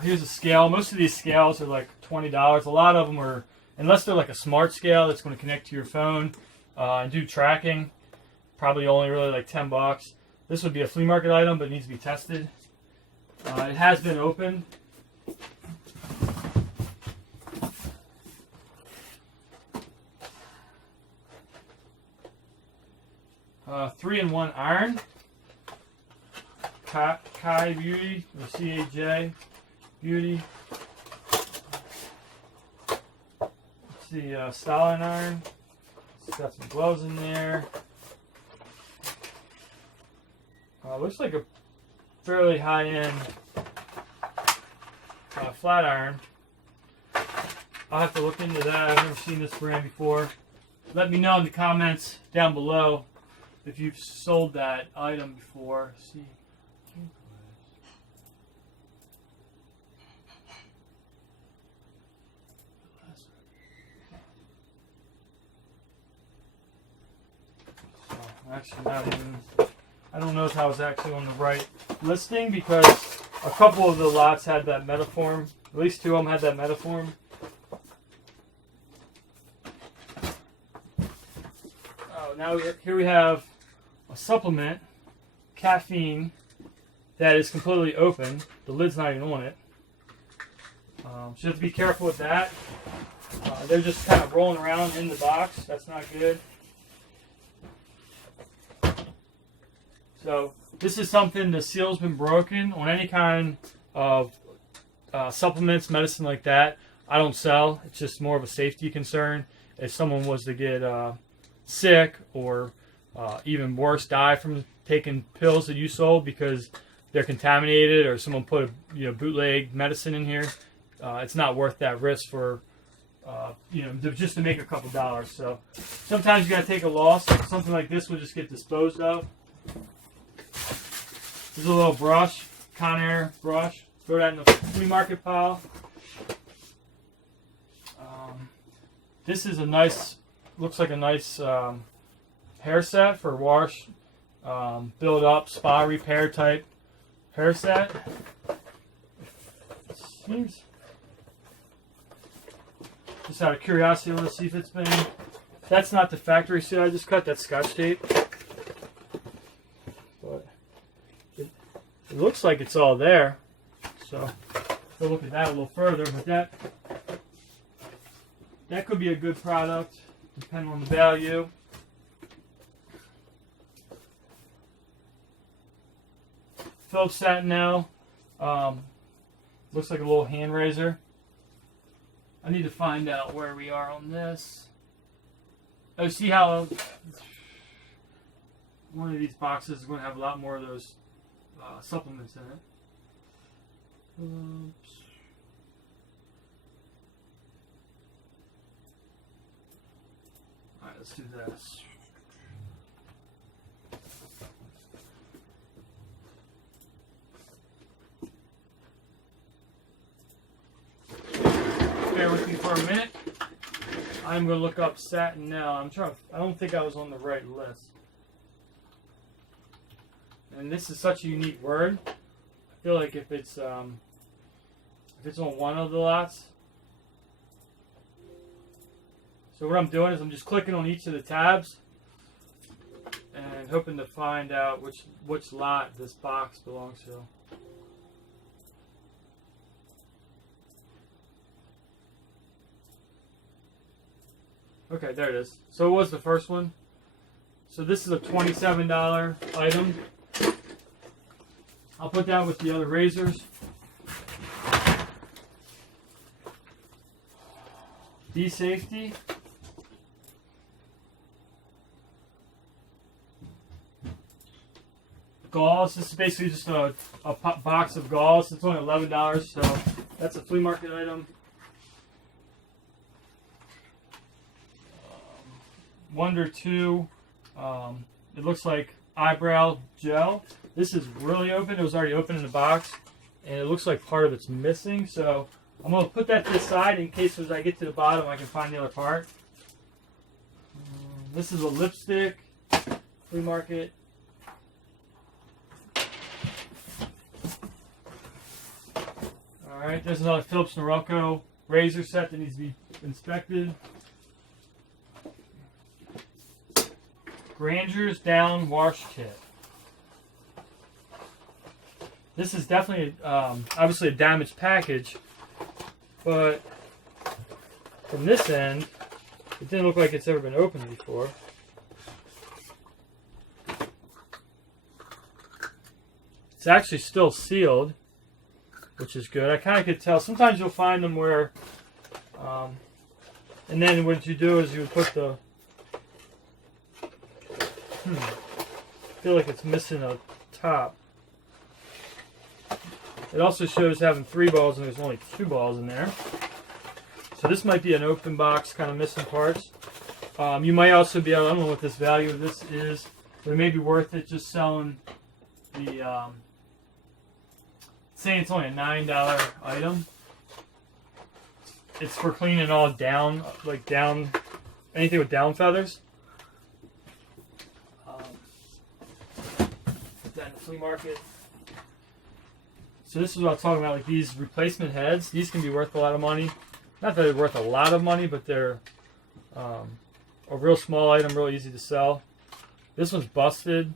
Here's a scale. Most of these scales are like $20. A lot of them are, unless they're like a smart scale that's going to connect to your phone and do tracking, probably only really like $10. This would be a flea market item, but it needs to be tested. It has been opened. 3-in-1 iron. Kai Beauty, or CAJ Beauty. It's the Stalin iron. It's got some gloves in there. Looks like a fairly high-end flat iron. I'll have to look into that. I've never seen this brand before. Let me know in the comments down below if you've sold that item before. See. Actually, not even. I don't know if I was actually on the right listing because a couple of the lots had that Metaform. At least 2 of them had that Metaform. Oh, now here we have a supplement, caffeine, that is completely open. The lid's not even on it. So you have to be careful with that. They're just kind of rolling around in the box. That's not good. So this is something, the seal's been broken on any kind of supplements, medicine like that. I don't sell. It's just more of a safety concern. If someone was to get sick or even worse, die from taking pills that you sold because they're contaminated, or someone put a bootleg medicine in here, it's not worth that risk for just to make a couple dollars. So sometimes you got to take a loss. Something like this will just get disposed of. There's a little brush, Conair brush. Throw that in the flea market pile. This is a nice, looks like a nice hair set for wash, build up, spa repair type hair set. Seems, just out of curiosity, I want to see if it's been. That's not the factory seal I just cut. That's Scotch tape. But it looks like it's all there. So we'll look at that a little further. But that could be a good product, depending on the value. Phillips satin now. Looks like a little hand razor. I need to find out where we are on this. Oh, see how one of these boxes is going to have a lot more of those supplements in it. Oops. Alright, let's do this. Bear with me for a minute. I'm going to look up satin now. I don't think I was on the right list. And this is such a unique word. I feel like if it's on one of the lots. So what I'm doing is I'm just clicking on each of the tabs and hoping to find out which lot this box belongs to. Okay, there it is. So it was the first one. So this is a $27 item. I'll put that with the other razors. Bee Safety. Gauze. This is basically just a box of gauze. It's only $11, so that's a flea market item. Wonder 2. It looks like eyebrow gel. This is really open. It was already open in the box, and it looks like part of it's missing. So I'm going to put that to the side in case as I get to the bottom I can find the other part. This is a lipstick, flea market. Alright, there's another Phillips Norelco razor set that needs to be inspected. Granger's Down Wash Kit. This is definitely, obviously a damaged package, but from this end, it didn't look like it's ever been opened before. It's actually still sealed, which is good. I kind of could tell. Sometimes you'll find them where, and then what you do is you put the, I feel like it's missing a top. It also shows having 3 balls and there's only 2 balls in there. So this might be an open box, kind of missing parts. You might also be able, I don't know what this value of this is, but it may be worth it just selling the, saying it's only a $9 item. It's for cleaning all down, like down, anything with down feathers. Put that in the flea market. So this is what I'm talking about, like these replacement heads. These can be worth a lot of money. Not that they're worth a lot of money, but they're a real small item, real easy to sell. This one's busted.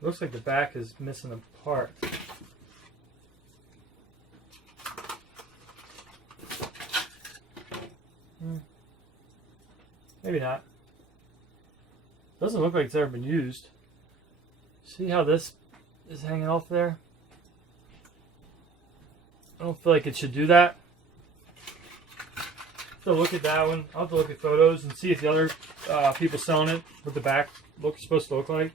Looks like the back is missing a part. Maybe not. Doesn't look like it's ever been used. See how this is hanging off there? I don't feel like it should do that. So look at that one. I'll have to look at photos and see if the other people selling it, what the back looks supposed to look like.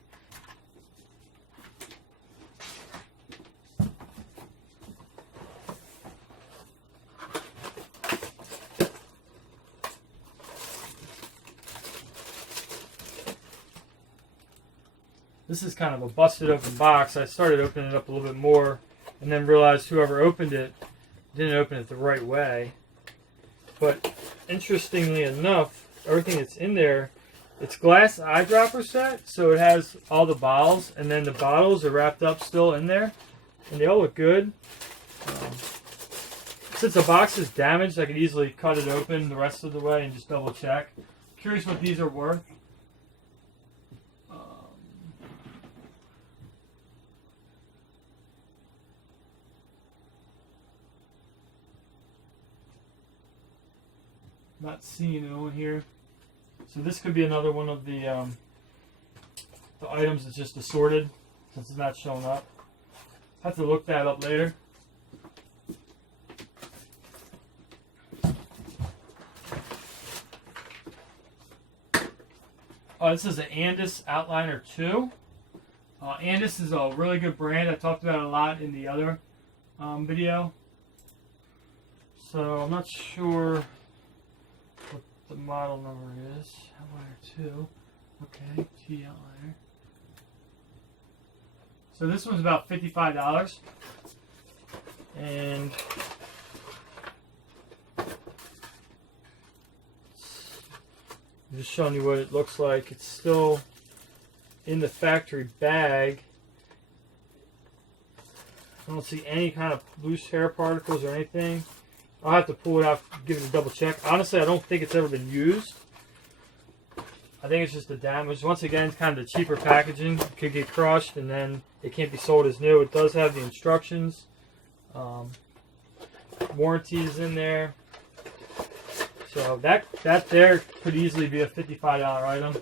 This is kind of a busted open box. I started opening it up a little bit more and then realized whoever opened it didn't open it the right way. But interestingly enough, everything that's in there, it's glass eyedropper set, so it has all the bottles, and then the bottles are wrapped up still in there, and they all look good. Since the box is damaged, I could easily cut it open the rest of the way and just double check. Curious what these are worth. Not seeing it on here. So this could be another one of the items that's just assorted since it's not showing up. I have to look that up later. This is an Andis Outliner 2. Andis is a really good brand. I talked about it a lot in the other video. So I'm not sure what the model number is. Outliner 2. Okay, G Outliner. So this one's about $55. And I'm just showing you what it looks like. It's still in the factory bag. I don't see any kind of loose hair particles or anything. I'll have to pull it out, give it a double check. Honestly, I don't think it's ever been used. I think it's just the damage. Once again, it's kind of the cheaper packaging. It could get crushed and then it can't be sold as new. It does have the instructions. Warranty is in there. So that there could easily be a $55 item.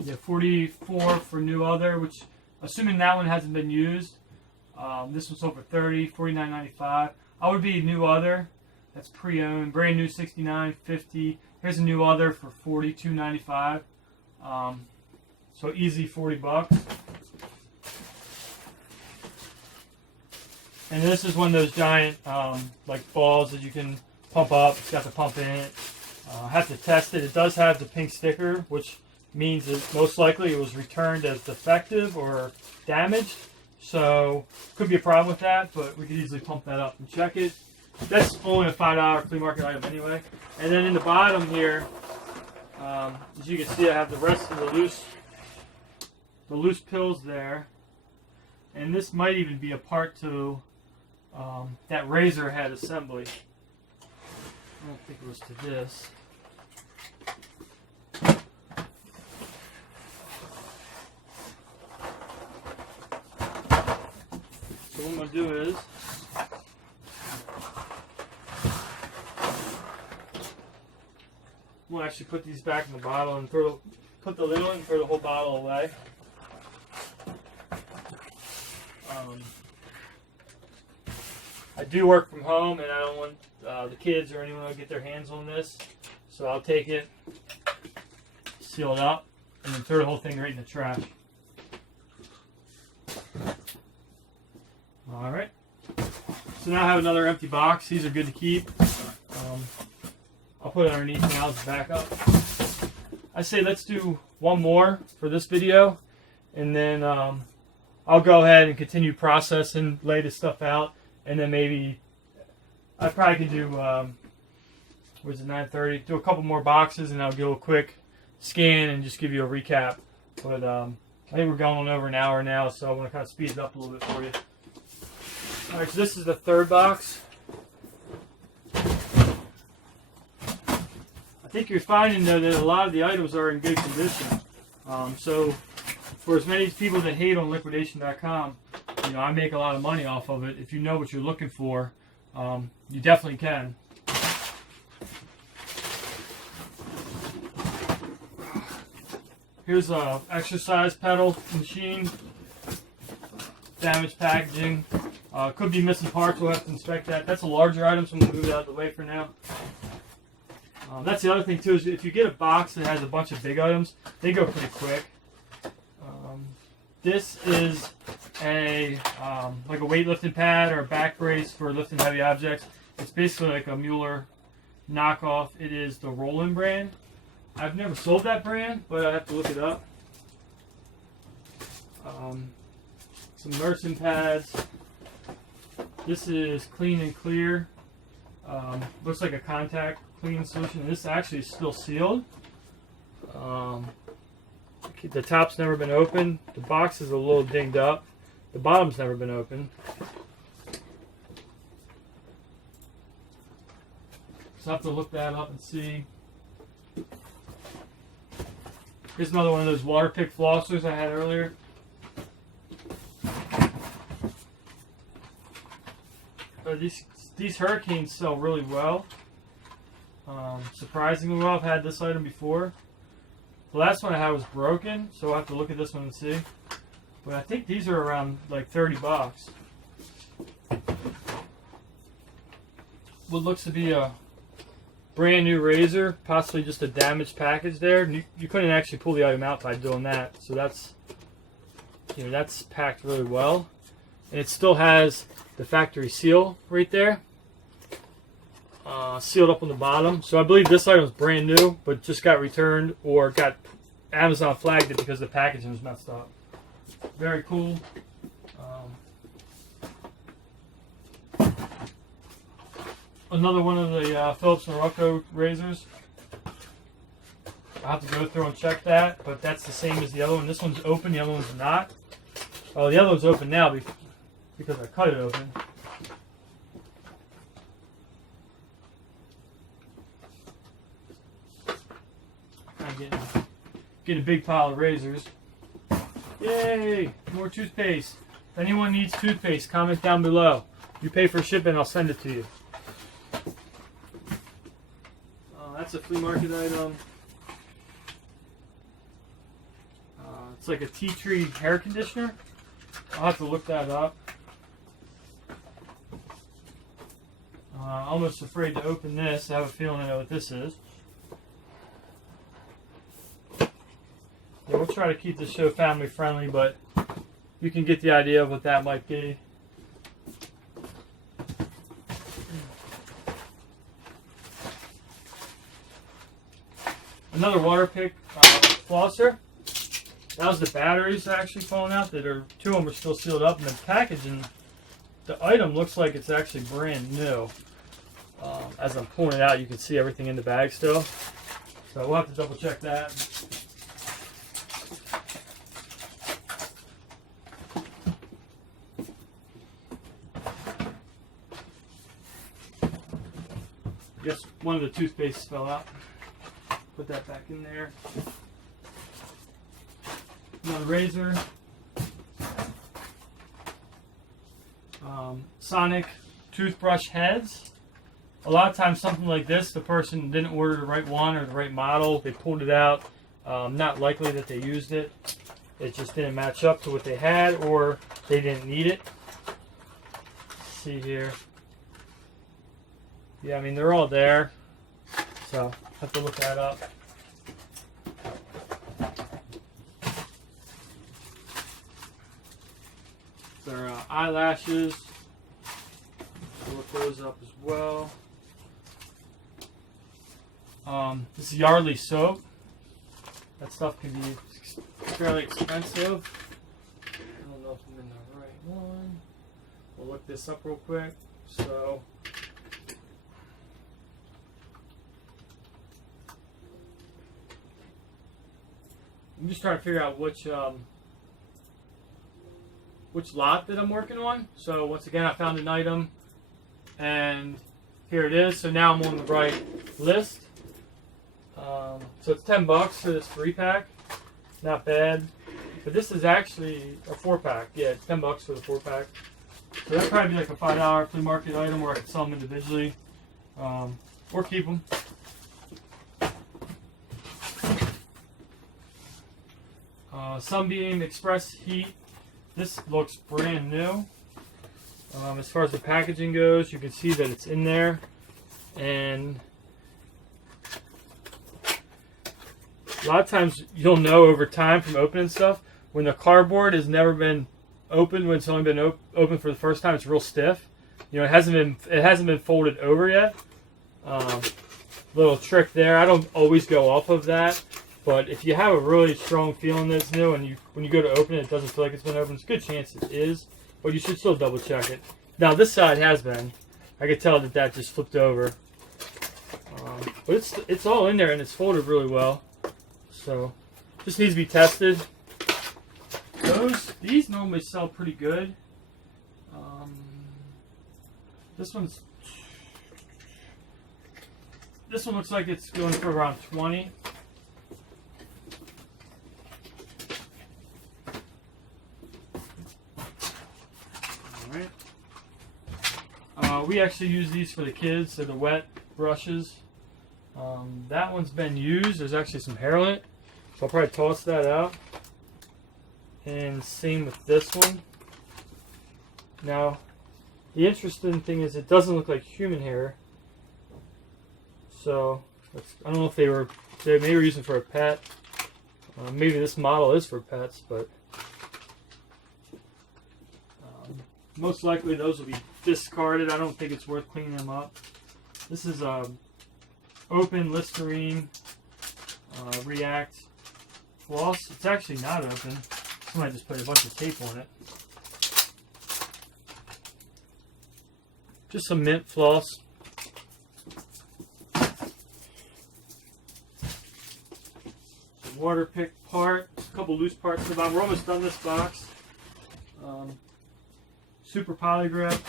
Yeah, 44 for new other, which assuming that one hasn't been used. This one's sold for $30, $49.95. I would be new other. That's pre-owned, brand new $69.50. Here's a new other for $42.95. So easy $40. And this is one of those giant like balls that you can pump up. It's got the pump in it. I have to test it. It does have the pink sticker, which means that most likely it was returned as defective or damaged. So could be a problem with that, but we could easily pump that up and check it. That's only a $5 flea market item anyway. And then in the bottom here, as you can see, I have the rest of the loose pills there. And this might even be a part to that razor head assembly. I don't think it was to this. So what I'm going to do is we'll actually put these back in the bottle and put the lid on and throw the whole bottle away. I do work from home and I don't want the kids or anyone to get their hands on this. So I'll take it, seal it up, and then throw the whole thing right in the trash. Alright. So now I have another empty box. These are good to keep. I'll put it underneath now as a backup. I say let's do one more for this video, and then I'll go ahead and continue processing, lay this stuff out, and then maybe I probably could do, what is it, 9:30? Do a couple more boxes, and I'll do a quick scan and just give you a recap. But I think we're going on over an hour now, so I want to kind of speed it up a little bit for you. All right, so this is the third box. I think you're finding though that a lot of the items are in good condition. So for as many people that hate on liquidation.com, you know, I make a lot of money off of it. If you know what you're looking for, you definitely can. Here's a exercise pedal machine. Damaged packaging. Could be missing parts. We'll have to inspect that. That's a larger item, so I'm going to move it out of the way for now. That's the other thing too, is if you get a box that has a bunch of big items, they go pretty quick. This is a like a weightlifting pad or a back brace for lifting heavy objects. It's basically like a Mueller knockoff. It is the Roland brand. I've never sold that brand, but I have to look it up. Some nursing pads. This is Clean and Clear. Looks like a contact cleaning solution. This actually is still sealed. The top's never been opened. The box is a little dinged up. The bottom's never been opened. So I have to look that up and see. Here's another one of those Waterpik flossers I had earlier. These Hurricanes sell really well. Surprisingly well. I've had this item before. The last one I had was broken, so I'll have to look at this one and see. But I think these are around like 30 bucks. What looks to be a brand new razor, possibly just a damaged package there. You couldn't actually pull the item out by doing that, so that's, you know, that's packed really well. And it still has the factory seal right there, sealed up on the bottom. So I believe this item is brand new, but just got returned or got Amazon flagged it because the packaging was messed up. Very cool. Another one of the Phillips Morocco razors. I'll have to go through and check that, but that's the same as the other one. This one's open, the other one's not. Oh, the other one's open now because I cut it open. I'm getting a big pile of razors. Yay! More toothpaste. If anyone needs toothpaste, comment down below. You pay for shipping, I'll send it to you. That's a flea market item. It's like a tea tree hair conditioner. I'll have to look that up. Almost afraid to open this. I have a feeling I know what this is. Yeah, we'll try to keep this show family friendly, but you can get the idea of what that might be. Another Waterpik flosser. That was the batteries actually falling out. That are two of them are still sealed up, and the packaging, the item looks like it's actually brand new. As I'm pulling it out, you can see everything in the bag still. So we'll have to double check that. I guess one of the toothpastes fell out. Put that back in there. Another razor. Sonic toothbrush heads. A lot of times something like this, the person didn't order the right one or the right model. They pulled it out. Not likely that they used it. It just didn't match up to what they had, or they didn't need it. Let's see here. Yeah, I mean, they're all there. So have to look that up. There are eyelashes. I'll look those up as well. This is Yardley soap. That stuff can be fairly expensive. I don't know if I'm in the right one. We'll look this up real quick. So. I'm just trying to figure out which lot that I'm working on. So once again, I found an item, and here it is. So now I'm on the right list. So it's $10 for this 3-pack. Not bad. But this is actually a 4-pack. Yeah, it's $10 for the 4-pack. So that'd probably be like a $5 flea market item where I could sell them individually, or keep them. Sunbeam Express Heat. This looks brand new. As far as the packaging goes, you can see that it's in there, and a lot of times you'll know over time from opening stuff when the cardboard has never been opened, when it's only been opened for the first time. It's real stiff. You know, it hasn't been folded over yet. little trick there. I don't always go off of that, but if you have a really strong feeling that it's new and when you go to open it, it doesn't feel like it's been opened, it's a good chance it is, but you should still double check it. Now this side has been. I could tell that just flipped over. But it's all in there and it's folded really well. So just needs to be tested. These normally sell pretty good. This one looks like it's going for around 20. Alright. We actually use these for the kids. They're the wet brushes. That one's been used. There's actually some hair on it. So I'll probably toss that out. And same with this one. Now, the interesting thing is it doesn't look like human hair. So, I don't know if they maybe were using for a pet. Maybe this model is for pets, but most likely those will be discarded. I don't think it's worth cleaning them up. This is open Listerine React floss. It's actually not open. Somebody just put a bunch of tape on it. Just some mint floss. Waterpik part, a couple loose parts in the bottom. We're almost done this box. Super polygraph.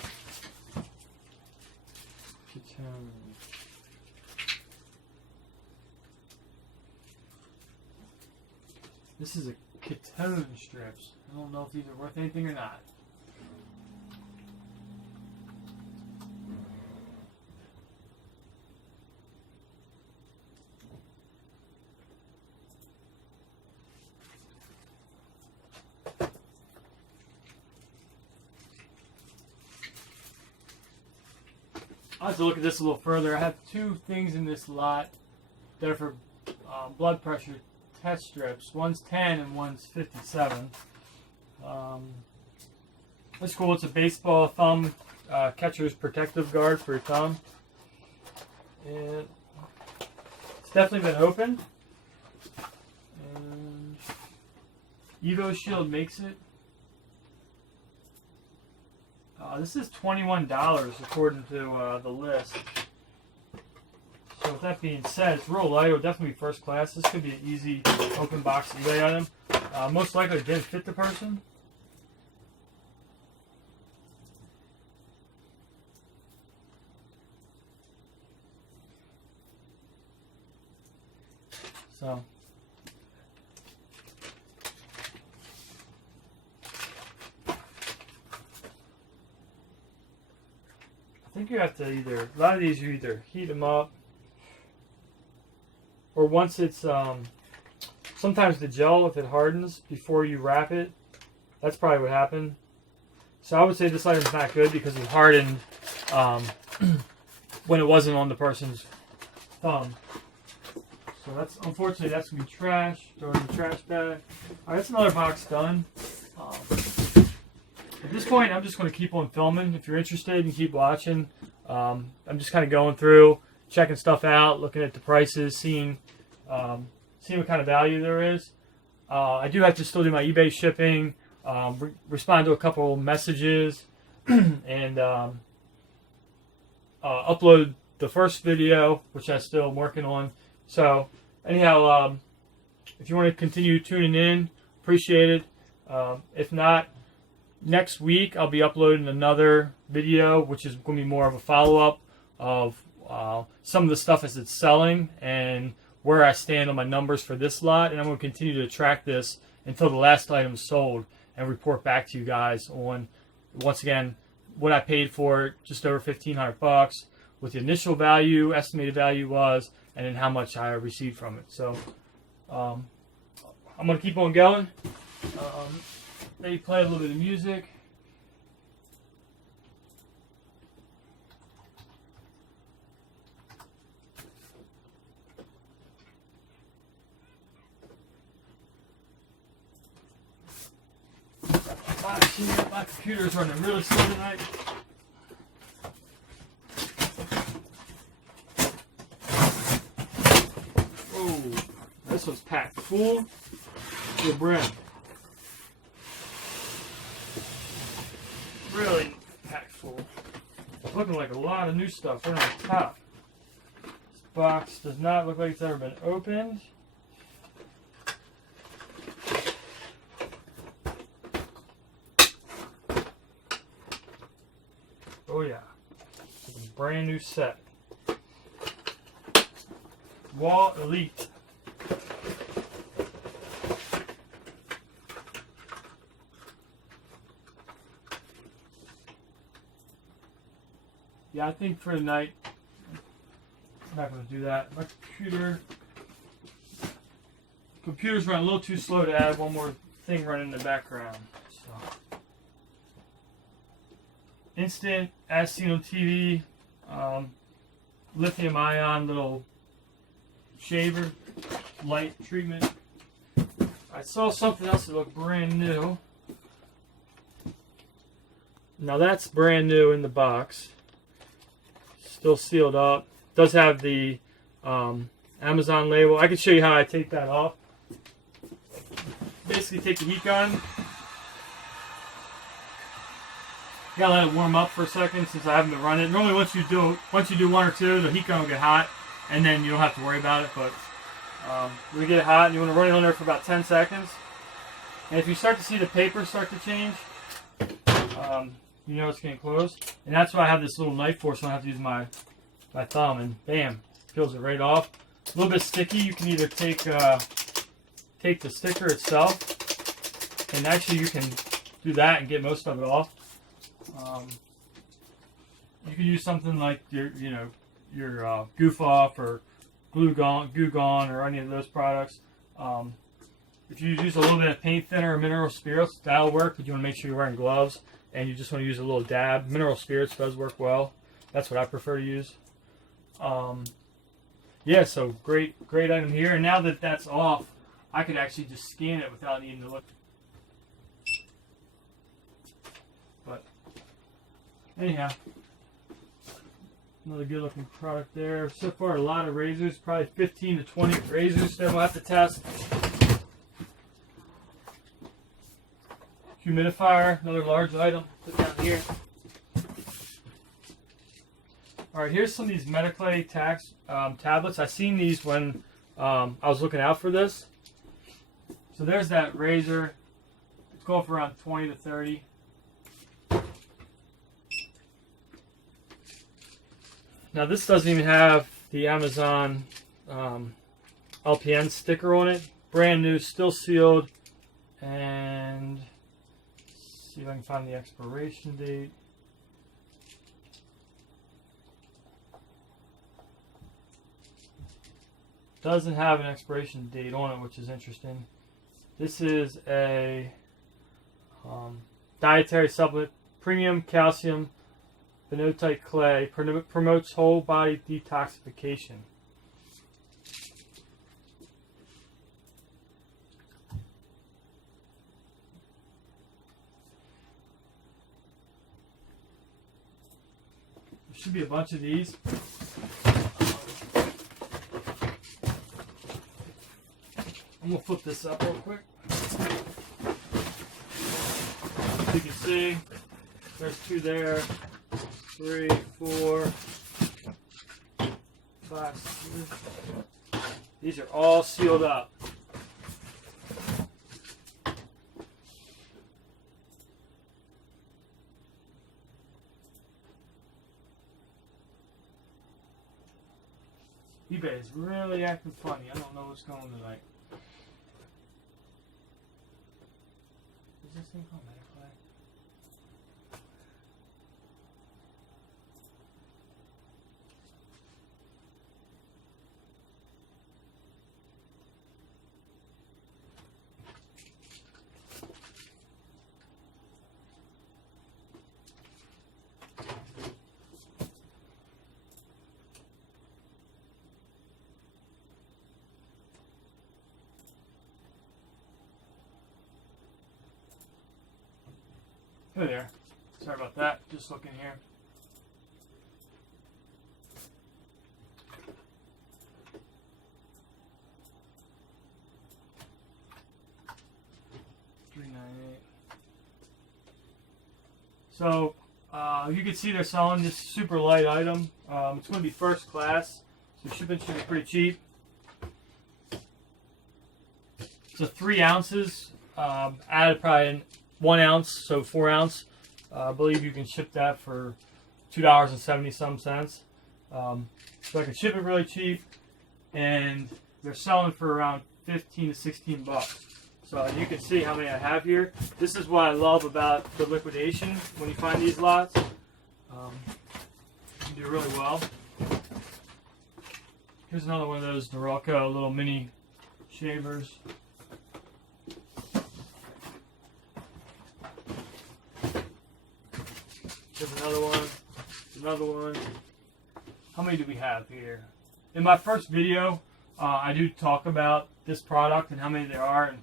This is a ketone strips. I don't know if these are worth anything or not. I'll have to look at this a little further. I have two things in this lot that are for blood pressure test strips. One's 10 and one's 57. That's cool. It's a baseball thumb catcher's protective guard for your thumb. And it's definitely been opened. And Evo Shield makes it. This is $21 according to the list. So with that being said, it's real light. It'll definitely be first class. This could be an easy open box eBay item. Most likely it didn't fit the person. So I think you have to a lot of these you either heat them up, or once it's, sometimes the gel, if it hardens before you wrap it, that's probably what happened. So I would say this item's not good because it hardened when it wasn't on the person's thumb. So unfortunately that's going to be trash. Throw it in the trash bag. Alright, that's another box done. At this point, I'm just going to keep on filming. If you're interested, you can keep watching. I'm just kind of going through, checking stuff out, looking at the prices, seeing what kind of value there is. I do have to still do my eBay shipping, respond to a couple messages, and upload the first video, which I'm still working on. So, anyhow, if you want to continue tuning in, appreciate it. If not, next week I'll be uploading another video, which is going to be more of a follow-up of some of the stuff as it's selling and where I stand on my numbers for this lot. And I'm going to continue to track this until the last item is sold and report back to you guys on, once again, what I paid for it, just over $1,500, what the initial value, estimated value was, and then how much I received from it. So I'm going to keep on going. Maybe play a little bit of music. My computer's running really slow tonight. Oh, this one's packed full to the brim. Really packed full. Looking like a lot of new stuff right on top. This box does not look like it's ever been opened. Oh yeah, it's a brand new set. Wall Elite. Yeah, I think for tonight, I'm not going to do that. My computer's running a little too slow to add one more thing running in the background. So, instant, as seen on TV, lithium ion little shaver, light treatment. I saw something else that looked brand new. Now that's brand new in the box. Still sealed up. Does have the Amazon label. I can show you how I take that off. Basically take the heat gun. You gotta let it warm up for a second since I haven't been running it. Normally once you do one or two, the heat gun will get hot and then you don't have to worry about it. But when you get it hot, you want to run it on there for about 10 seconds. And if you start to see the paper start to change, you know it's getting close. And that's why I have this little knife for, so I don't have to use my thumb. And bam, peels it right off. A little bit sticky. You can either take the sticker itself, and actually you can do that and get most of it off. You can use something like your Goof Off or Goo Gone or any of those products. If you use a little bit of paint thinner or mineral spirits, that'll work, but you want to make sure you're wearing gloves and you just want to use a little dab. Mineral spirits does work well. That's what I prefer to use. Yeah, so great item here. And now that that's off, I could actually just scan it without needing to look. But anyhow, another good looking product there. So far, a lot of razors, probably 15 to 20 razors that we'll have to test. Humidifier, another large item, put down here. Alright, here's some of these Metaclay tablets. I seen these when I was looking out for this. So there's that razor. It's going for around 20 to 30. Now this doesn't even have the Amazon LPN sticker on it. Brand new, still sealed. And see if I can find the expiration date. Doesn't have an expiration date on it, which is interesting. This is a dietary supplement, premium calcium benotite clay, promotes whole body detoxification. There should be a bunch of these. I'm going to flip this up real quick. As you can see, there's 2 there, 3, 4, 5, 6. These are all sealed up. eBay is really acting funny. I don't know what's going on tonight. Is this thing called Metaclay? Hey there. Sorry about that. Just looking here. So you can see they're selling this super light item. It's going to be first class, so shipping should be pretty cheap. So 3 ounces, added probably 1 ounce, so 4 ounce. I believe you can ship that for $2.70 some cents. So I can ship it really cheap, and they're selling for around 15 to 16 bucks. So you can see how many I have here. This is what I love about the liquidation when you find these lots. You do really well. Here's another one of those Norelco little mini shavers. Here's another one. Another one. How many do we have here? In my first video, I do talk about this product and how many there are. And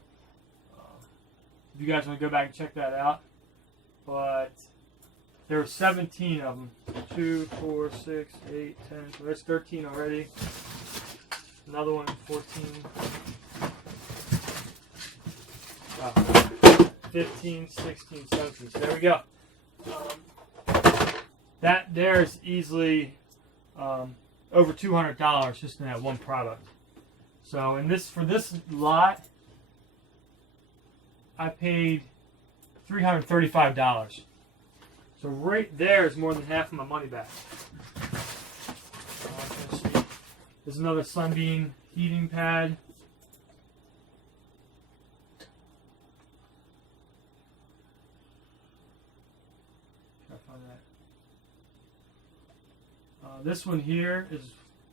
if you guys want to go back and check that out. But there were 17 of them. 2, 4, 6, 8, 10. So there's 13 already. Another one, 14. 15, 16, 17. So there we go. That there is easily over $200 just in that one product. So in this, for this lot, I paid $335. So right there is more than half of my money back. There's another Sunbeam heating pad. Try to find that. This one here is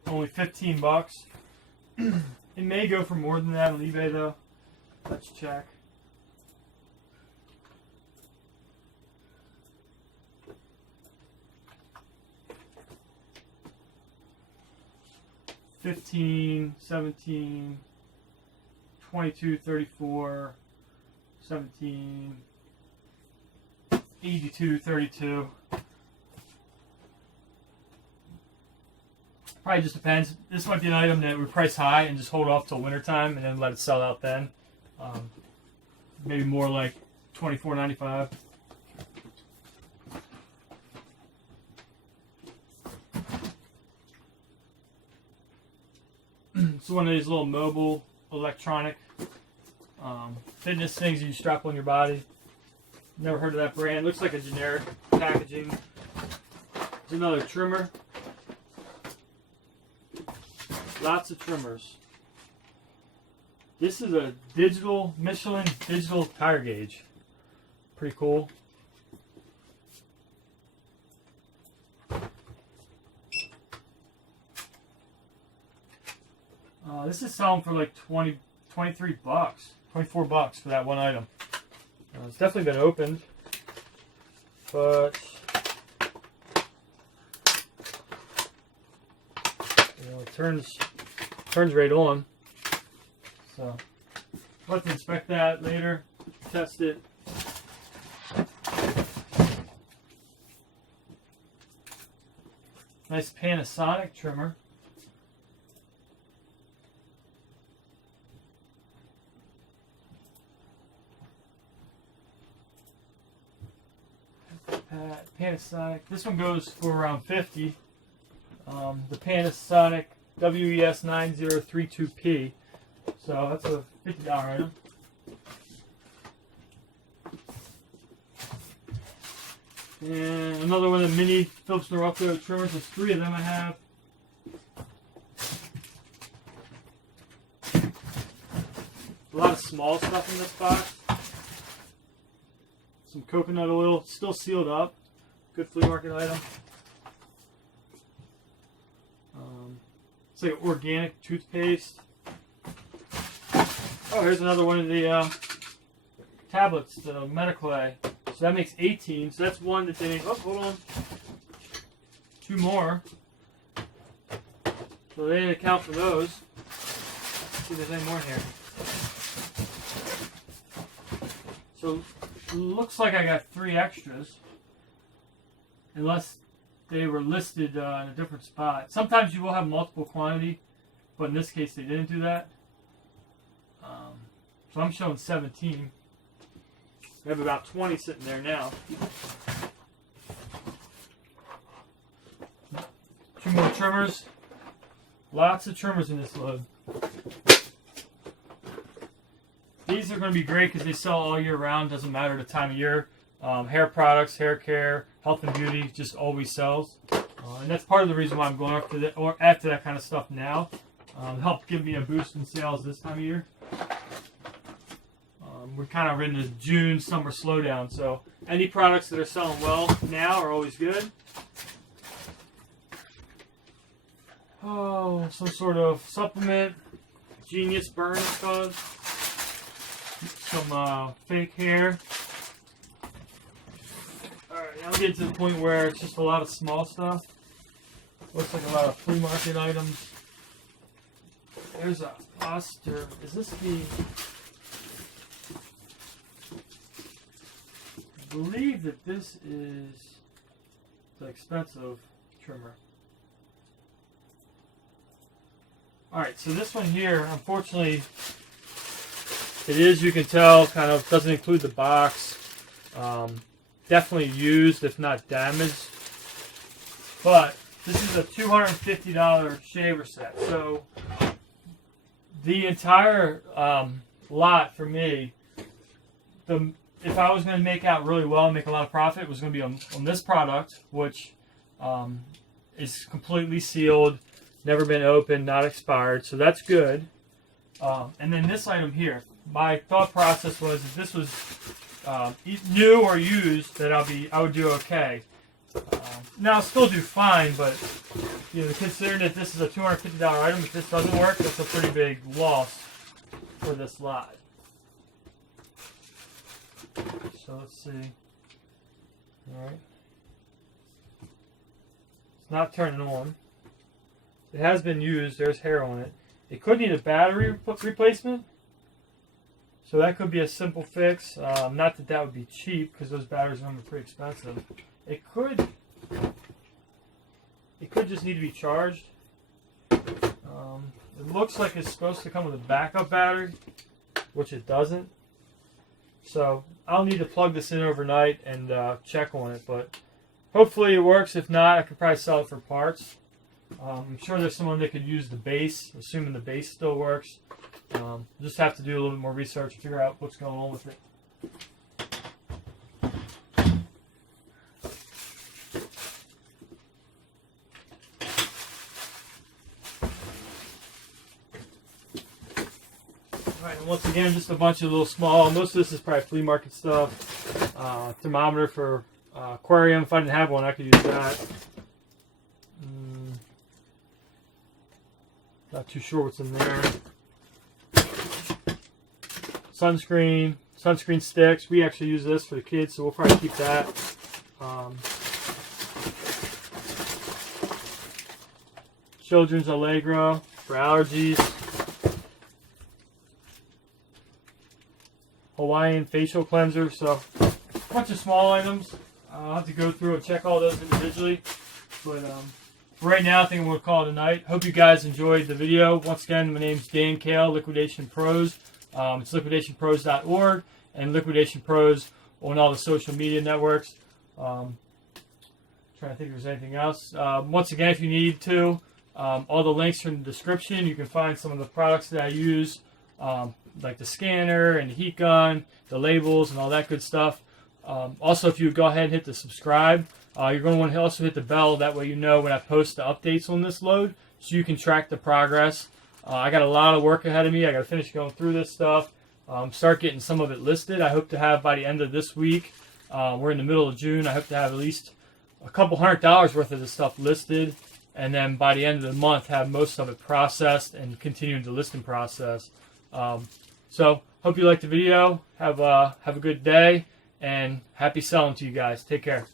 only 15 bucks. It may go for more than that on eBay though. Let's check. $15, $17, $22, $34, $17, $82, $32. Probably just depends. This might be an item that we price high and just hold off till winter time and then let it sell out then. Maybe more like $24.95. It's one of these little mobile electronic fitness things you strap on your body. Never heard of that brand. Looks like a generic packaging. There's another trimmer. Lots of trimmers. This is a digital Michelin digital tire gauge. Pretty cool. This is selling for like 23 bucks, 24 bucks for that one item. It's definitely been opened, but you know, it turns right on. So I'll have to inspect that later, test it. Nice Panasonic trimmer. Panasonic. This one goes for around 50. The Panasonic WES9032P. So that's a $50 item. And another one of the mini Philips Norelco trimmers. There's 3 of them I have. A lot of small stuff in this box. Some coconut oil, still sealed up. Good flea market item. It's like organic toothpaste. Oh, here's another one of the tablets, the Metaclay. So that makes 18. So that's one that they. Oh, hold on. 2 more. So they didn't account for those. Let's see if there's any more in here. So looks like I got 3 extras. Unless they were listed in a different spot. Sometimes you will have multiple quantity, but in this case they didn't do that. So I'm showing 17. We have about 20 sitting there now. 2 more trimmers. Lots of trimmers in this load. These are going to be great because they sell all year round. Doesn't matter the time of year. Hair products, hair care, health and beauty just always sells. And that's part of the reason why I'm going after that kind of stuff now. Help give me a boost in sales this time of year. We're kind of in the June summer slowdown, so any products that are selling well now are always good. Oh, some sort of supplement. Genius Burn is called. Some fake hair. Alright, now I'm getting to the point where it's just a lot of small stuff. Looks like a lot of flea market items. There's a Oster. Is this the... I believe that this is the expensive trimmer. Alright, so this one here, unfortunately, it is, you can tell, kind of doesn't include the box. Definitely used, if not damaged. But this is a $250 shaver set. So the entire lot for me, if I was going to make out really well and make a lot of profit, it was going to be on this product, which is completely sealed, never been opened, not expired, so that's good. And then this item here, my thought process was if this was new or used, that I would do okay. Now I'll still do fine, but considering that this is a $250 item, if this doesn't work, that's a pretty big loss for this lot. So let's see. Alright. It's not turning on. It has been used. There's hair on it. It could need a battery replacement. So that could be a simple fix. Not that that would be cheap because those batteries are pretty expensive. It could just need to be charged. It looks like it's supposed to come with a backup battery, which it doesn't. So I'll need to plug this in overnight and check on it, but hopefully it works. If not, I could probably sell it for parts. I'm sure there's someone that could use the base, assuming the base still works. Just have to do a little bit more research to figure out what's going on with it. Alright, and once again, just a bunch of little small, most of this is probably flea market stuff. Thermometer for aquarium. If I didn't have one, I could use that. Not too sure what's in there. Sunscreen sticks. We actually use this for the kids, so we'll probably keep that. Children's Allegro for allergies. Hawaiian facial cleanser. So a bunch of small items. I'll have to go through and check all those individually. But right now, I think I'm going to call it a night. Hope you guys enjoyed the video. Once again, my name's Dan Kale, Liquidation Pros. It's liquidationpros.org and Liquidation Pros on all the social media networks. Trying to think if there's anything else. Once again, if you need to, all the links are in the description. You can find some of the products that I use, like the scanner and the heat gun, the labels, and all that good stuff. Also, if you go ahead and hit the subscribe, you're going to want to also hit the bell. That way you know when I post the updates on this load, so you can track the progress. I got a lot of work ahead of me. I got to finish going through this stuff. Start getting some of it listed. I hope to have by the end of this week. We're in the middle of June. I hope to have at least a couple $100 worth of this stuff listed, and then by the end of the month have most of it processed and continuing the listing process. So hope you liked the video. Have a good day and happy selling to you guys. Take care.